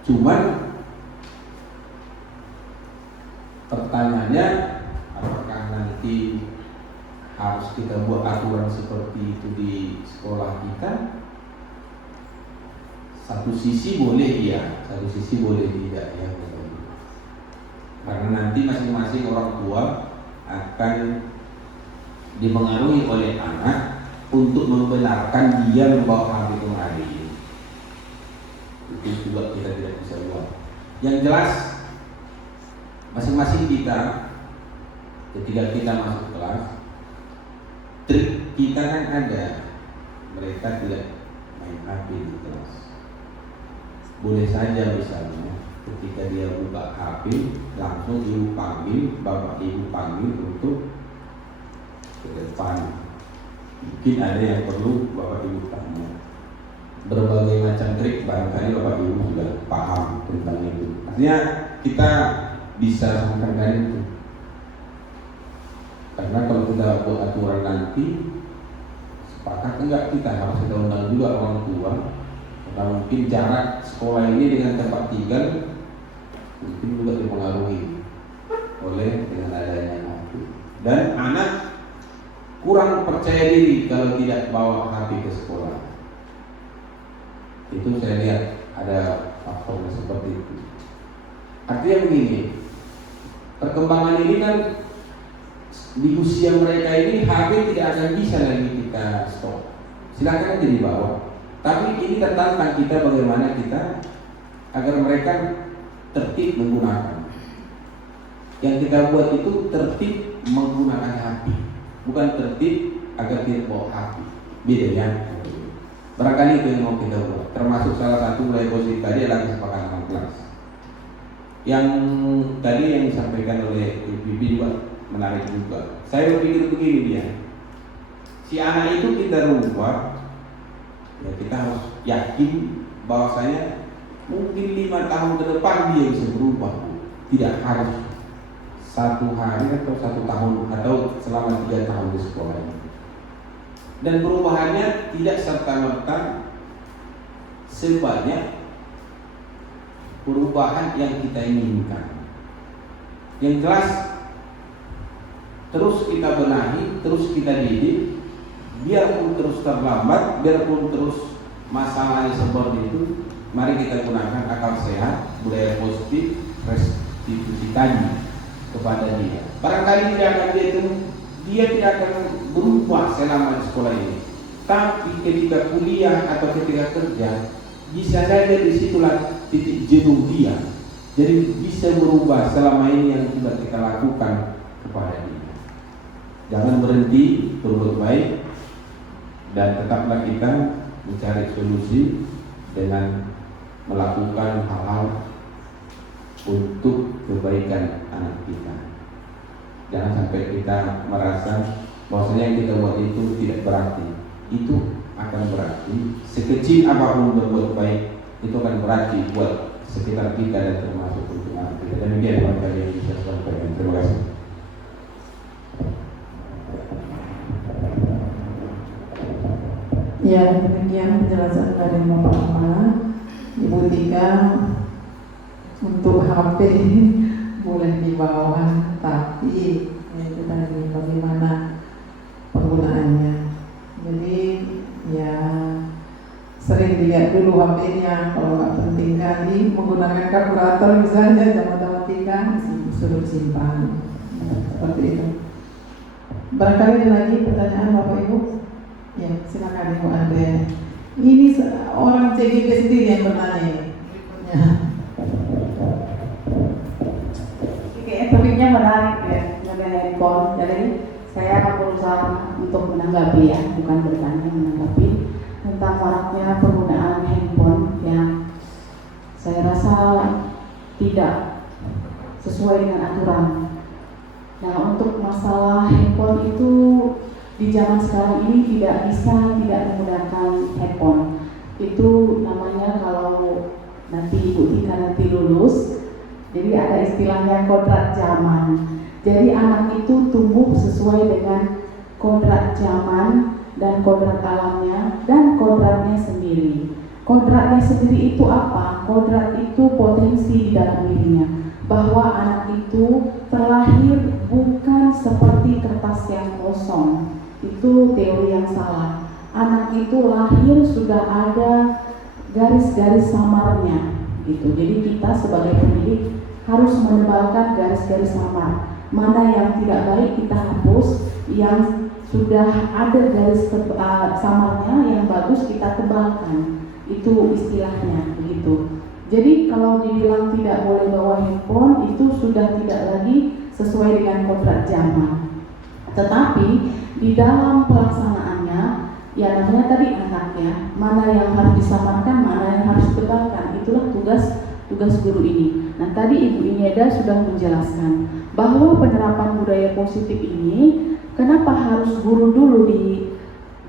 Cuman pertanyaannya, apakah nanti harus kita buat aturan seperti itu di sekolah kita? Satu sisi boleh iya, satu sisi boleh tidak ya. Karena nanti masing-masing orang tua akan dipengaruhi oleh anak untuk membenarkan dia membawa HP kemari. Itu juga kita tidak bisa buat. Yang jelas masing-masing kita ketika kita masuk kelas, trik kita kan ada, mereka tidak main HP di kelas. Boleh saja misalnya ketika dia buka HP, langsung ibu panggil, bapak ibu panggil untuk ke depan. Mungkin ada yang perlu bapak ibu tanya. Berbagai macam trik barangkali bapak ibu sudah paham tentang itu. Artinya kita bisa sampaikan itu. Karena kalau kita buat aturan nanti, sepakat enggak kita harus kita undang juga orang tua. Karena mungkin jarak sekolah ini dengan tempat tinggal mungkin juga dipengaruhi oleh dengan adanya HP. Dan anak kurang percaya diri kalau tidak bawa HP ke sekolah. Itu saya lihat ada faktor seperti itu. Artinya begini, perkembangan ini kan di usia mereka ini HP tidak akan bisa lagi kita stop. Silakan aja dibawa. Tapi ini tertantang kita bagaimana kita agar mereka tertib menggunakan. Yang kita buat itu tertib menggunakan HP, bukan tertib agar tidak bawa HP. Bedanya. Barangkali itu yang mau kita buat. Termasuk salah satu mulai posisi tadi adalah kesepakatan kelas. Yang tadi yang disampaikan oleh Ibu juga menarik juga. Saya berpikir begini dia, si anak itu kita rubah, ya kita harus yakin bahwasanya mungkin 5 tahun ke depan dia bisa berubah. Tidak harus 1 hari atau 1 tahun atau selama 3 tahun di sekolah ini. Dan perubahannya tidak serta-merta sebanyak perubahan yang kita inginkan. Yang jelas terus kita benahi, terus kita didik, biarpun terus terlambat, biarpun terus masalahnya seperti itu, mari kita gunakan akal sehat, budaya positif, restitusi tadi kepada dia. Barangkali dia tidak akan berubah selama di sekolah ini, tapi ketika kuliah atau ketika kerja, bisa saja disitulah titik jenuh dia. Jadi bisa berubah selama ini yang sudah kita lakukan kepada dia. Jangan berhenti berbuat baik dan tetaplah kita mencari solusi dengan melakukan hal-hal untuk kebaikan anak kita. Jangan sampai kita merasa bahwasanya yang kita buat itu tidak berarti. Itu akan berarti. Sekecil apapun berbuat baik itu akan berarti buat sekitar kita dan termasuk untuk anak kita. Demikian barangkali yang bisa saya sampaikan. Terima kasih. Ya, demikian penjelasan dari Bapak Ama. Ibu Tika, untuk HP boleh dibawa, tapi itu tadi bagaimana penggunaannya. Jadi ya sering dilihat dulu HP-nya, kalau nggak penting kali menggunakan karburator misalnya jam matematika suruh simpan. Seperti itu. Barangkali ada lagi pertanyaan Bapak Ibu? Ya, silakan Ibu Andrea. Ini orang CGP sendiri yang bertanya ini. Berikutnya. Kayaknya topiknya menarik ya, mengenai handphone. Jadi saya akan berusaha untuk menanggapi ya, bukan bertanya, menanggapi tentang maraknya penggunaan handphone yang saya rasa tidak sesuai dengan aturan. Nah, untuk masalah handphone itu di zaman sekarang ini tidak menggunakan handphone. Itu namanya kalau nanti Ibu Tika nanti lulus, jadi ada istilahnya kodrat zaman. Jadi anak itu tumbuh sesuai dengan kodrat zaman dan kodrat alamnya dan kodratnya sendiri. Kodratnya sendiri itu apa? Kodrat itu potensi di dalam dirinya, bahwa anak itu terlahir bukan seperti kertas yang kosong. Itu teori yang salah. Anak itu lahir sudah ada garis-garis samarnya gitu. Jadi kita sebagai pendidik harus menebalkan garis-garis samar. Mana yang tidak baik kita hapus, yang sudah ada garis samarnya yang bagus kita tebalkan. Itu istilahnya begitu. Jadi kalau dibilang tidak boleh bawa handphone, itu sudah tidak lagi sesuai dengan kodrat zaman. Tetapi di dalam pelaksanaannya, ya namanya tadi anaknya, mana yang harus disamarkan, mana yang harus ditebalkan, itulah tugas guru ini. Nah, tadi Ibu Inyeda sudah menjelaskan bahwa penerapan budaya positif ini kenapa harus guru dulu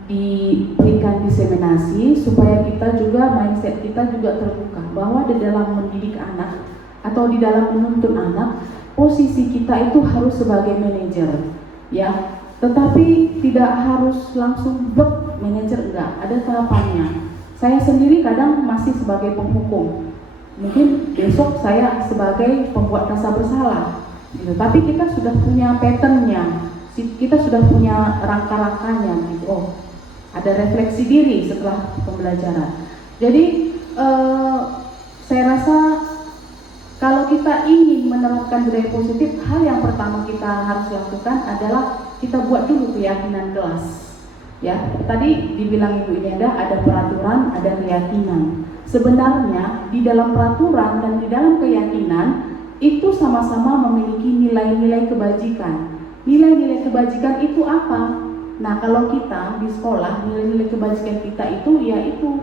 diberikan diseminasi, supaya kita juga mindset kita juga terbuka bahwa di dalam mendidik anak atau di dalam menuntun anak, posisi kita itu harus sebagai manajer, ya. Tetapi tidak harus langsung blok manajer, enggak, ada tahapannya. Saya sendiri kadang masih sebagai penghukum, mungkin besok saya sebagai pembuat rasa bersalah gitu. Tapi kita sudah punya patternnya, kita sudah punya rangka-rangkanya gitu. Oh, ada refleksi diri setelah pembelajaran. Jadi saya rasa kalau kita ingin menerapkan budaya positif, hal yang pertama kita harus lakukan adalah kita buat dulu keyakinan kelas. Ya, tadi dibilang Ibu ini ada peraturan, ada keyakinan. Sebenarnya di dalam peraturan dan di dalam keyakinan itu sama-sama memiliki nilai-nilai kebajikan. Nilai-nilai kebajikan itu apa? Nah, kalau kita di sekolah, nilai-nilai kebajikan kita itu yaitu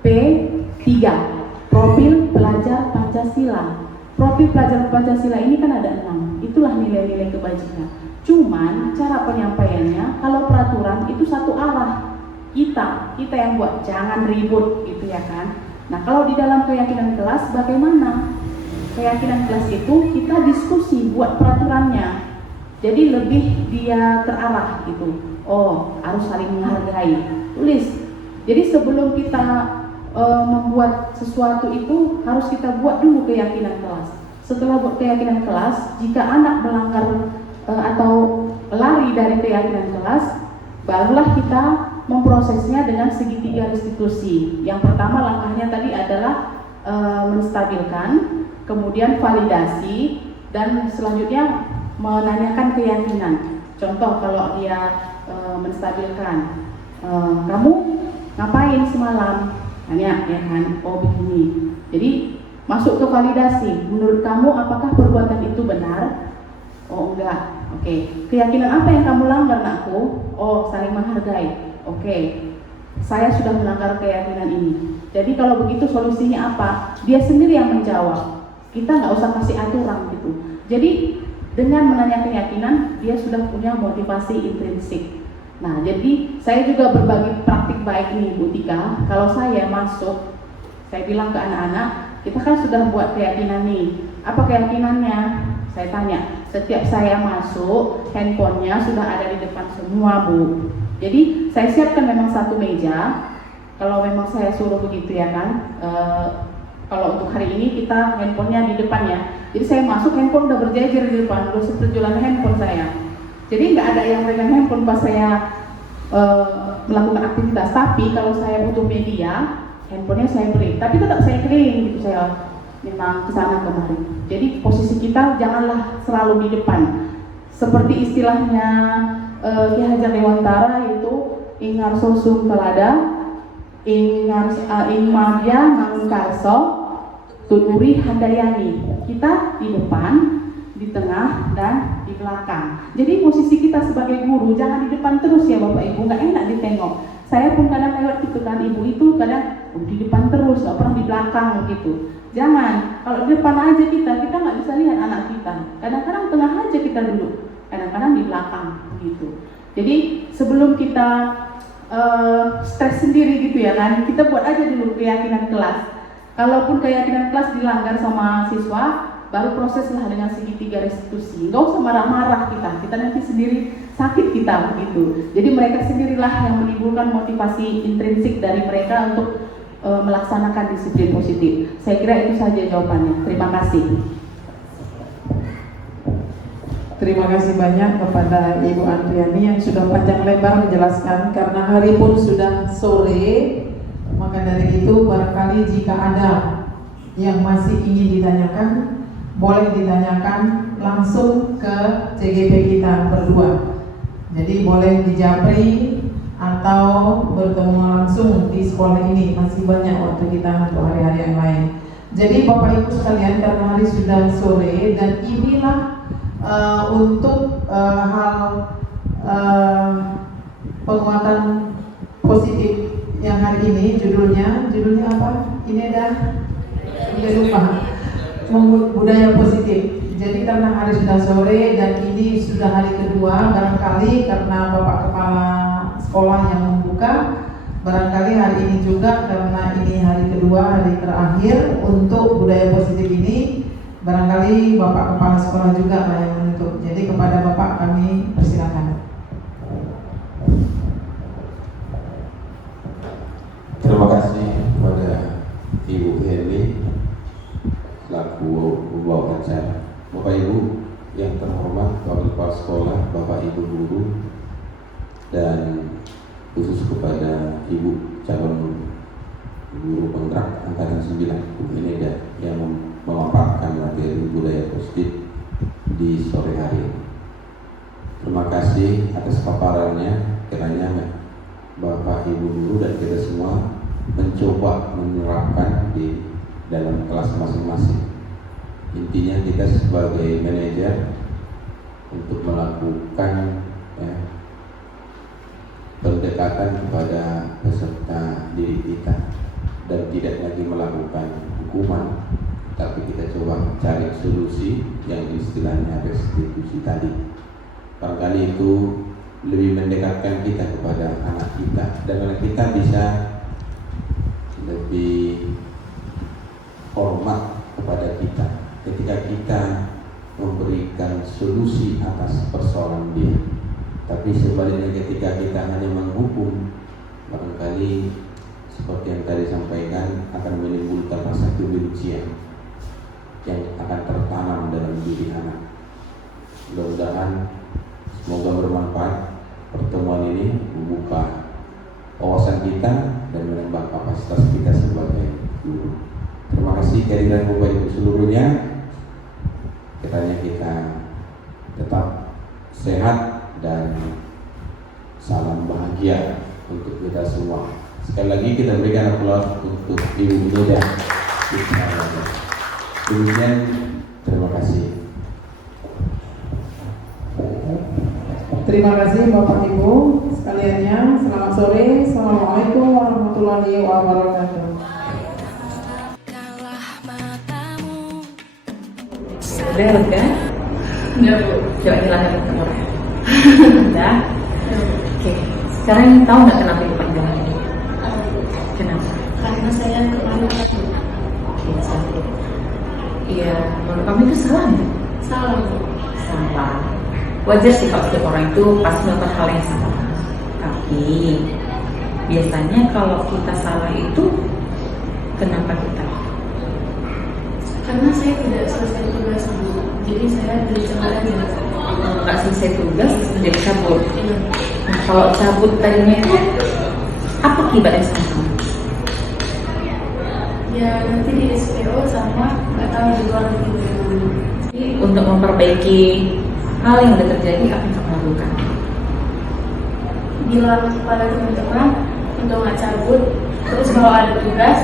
P3, profil pelajar Pancasila. Profil pelajar Pancasila ini kan ada 6, itulah nilai-nilai kebajikan. Cuman cara penyampaiannya, kalau peraturan itu satu arah, kita yang buat, jangan ribut gitu ya kan. Nah, kalau di dalam keyakinan kelas bagaimana? Keyakinan kelas itu kita diskusi buat peraturannya, jadi lebih dia terarah gitu. Oh, harus saling menghargai, tulis. Jadi sebelum kita membuat sesuatu itu harus kita buat dulu keyakinan kelas. Setelah buat keyakinan kelas, jika anak melanggar atau lari dari keyakinan kelas, barulah kita memprosesnya dengan segitiga restitusi. Yang pertama langkahnya tadi adalah menstabilkan, kemudian validasi, dan selanjutnya menanyakan keyakinan. Contoh kalau dia menstabilkan, kamu ngapain semalam? Tanya ya kan, oh begini. Jadi masuk ke validasi. Menurut kamu apakah perbuatan itu benar? Oh enggak. Oke. Keyakinan apa yang kamu langgar, nakku? Oh, saling menghargai. Oke. Saya sudah melanggar keyakinan ini. Jadi kalau begitu solusinya apa? Dia sendiri yang menjawab. Kita nggak usah kasih aturan gitu. Jadi dengan menanya keyakinan, dia sudah punya motivasi intrinsik. Nah, jadi saya juga berbagi praktik baik nih Bu Tika. Kalau saya masuk, saya bilang ke anak-anak, kita kan sudah buat keyakinan nih. Apa keyakinannya? Saya tanya. Setiap saya masuk, handphonenya sudah ada di depan semua Bu. Jadi saya siapkan memang satu meja. Kalau memang saya suruh begitu ya kan. Kalau untuk hari ini kita handphonenya di depan ya. Jadi saya masuk, handphone udah berjejer di depan, udah seperjualan handphone saya. Jadi nggak ada yang pegang handphone pas saya melakukan aktivitas. Tapi kalau saya butuh media, handphonenya saya beri. Tapi tetap saya keliling gitu, saya memang kesana kemari. Jadi posisi kita janganlah selalu di depan. Seperti istilahnya Ki Hajar Dewantara itu ingar sosum telada, ingmarya mangkarso, tunuri handayani. Kita di depan, di tengah, dan di belakang. Jadi posisi kita sebagai guru jangan di depan terus ya Bapak Ibu, nggak enak ditengok. Saya pun kadang lewat gitu kan, ibu itu kadang di depan terus, nggak pernah di belakang gitu. Jangan, kalau di depan aja kita nggak bisa lihat anak kita. Kadang-kadang tengah aja kita duduk, kadang-kadang di belakang gitu. Jadi sebelum kita stres sendiri gitu ya kan, kita buat aja dulu keyakinan kelas. Kalaupun keyakinan kelas dilanggar sama siswa, baru proseslah dengan segitiga restitusi. Nggak usah marah-marah kita nanti sendiri sakit kita begitu. Jadi mereka sendirilah yang menimbulkan motivasi intrinsik dari mereka untuk melaksanakan disiplin positif. Saya kira itu saja jawabannya. Terima kasih. Terima kasih banyak kepada Ibu Andriani yang sudah panjang lebar menjelaskan. Karena hari pun sudah sore, maka dari itu barangkali jika ada yang masih ingin ditanyakan, boleh ditanyakan langsung ke CGP kita berdua. Jadi boleh di Japri atau bertemu langsung di sekolah ini. Masih banyak waktu kita untuk hari-hari yang lain. Jadi Bapak Ibu sekalian, karena hari sudah sore dan inilah untuk hal penguatan positif yang hari ini judulnya apa? Ini udah lupa. Budaya positif. Jadi karena hari sudah sore dan ini sudah hari kedua, barangkali karena Bapak Kepala Sekolah yang membuka, barangkali hari ini juga karena ini hari kedua, hari terakhir untuk budaya positif ini, barangkali Bapak Kepala Sekolah juga yang menutup. Jadi kepada Bapak kami persilakan. Terima kasih kepada Ibu Herli selaku pembawa acara. Bapak Ibu yang terhormat, Bapak Kepala Sekolah, Bapak Ibu guru, dan khusus kepada Ibu calon guru penggerak angkatan 9 Bu Eneda yang memaparkan materi budaya positif di sore hari. Terima kasih atas paparannya. Kiranya Bapak Ibu guru dan kita semua mencoba menerapkan di dalam kelas masing-masing. Intinya kita sebagai manajer untuk melakukan pendekatan kepada peserta didik kita dan tidak lagi melakukan hukuman, tapi kita coba cari solusi yang istilahnya restitusi tadi. Barangkali itu lebih mendekatkan kita kepada anak kita dan anak kita bisa lebih hormat kepada kita ketika kita memberikan solusi atas persoalan dia. Tapi sebaliknya ketika kita hanya menghukum, barangkali seperti yang tadi sampaikan akan menimbulkan rasa kebencian yang akan tertanam dalam diri anak. Mudah-mudahan semoga bermanfaat pertemuan ini, membuka wawasan kita dan menambah kapasitas kita sebagai guru. Terima kasih kehadiran Bapak Ibu seluruhnya. Kiranya kita tetap sehat dan salam bahagia untuk kita semua. Sekali lagi kita berikan aplaus untuk Ibu Eneda. Demikian, terima kasih. Terima kasih Bapak Ibu sekaliannya. Selamat sore. Assalamualaikum warahmatullahi wabarakatuh. Udah lega? Udah Bu. Coba hilangkan ketemuan. Udah? Oke. Sekarang tahu nggak kenapa dipanggil lagi? Kenapa? Karena saya kemarin Oke, sakit. Iya, menurut kamu itu salah nggak? salah. Salah. Wajar sih kalau setiap orang itu pasti melakukan hal yang salah. Tapi biasanya kalau kita salah itu kenapa kita? Karena saya tidak selesai tugas Bu. Jadi saya berjalan aja. Nggak selesai tugas jadi cabut. Nah, kalau cabut tadinya itu apa akibatnya sama kamu? Ya nanti di SPO sama atau di luar negeri. Untuk memperbaiki hal yang sudah terjadi, apa yang kamu lakukan? Bilang kepada teman-teman untuk nggak cabut. Terus kalau ada tugas,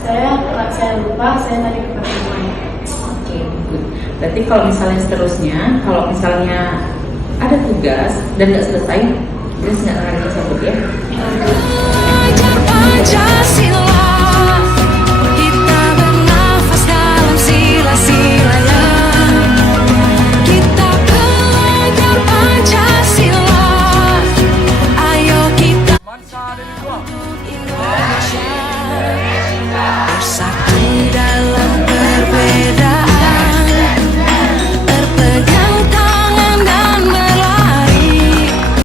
saya lupa, saya tanya kepada teman. Oke, good. Berarti kalau misalnya seterusnya, kalau misalnya ada tugas dan nggak selesai, terus nggak akan cabut ya? Pancasila.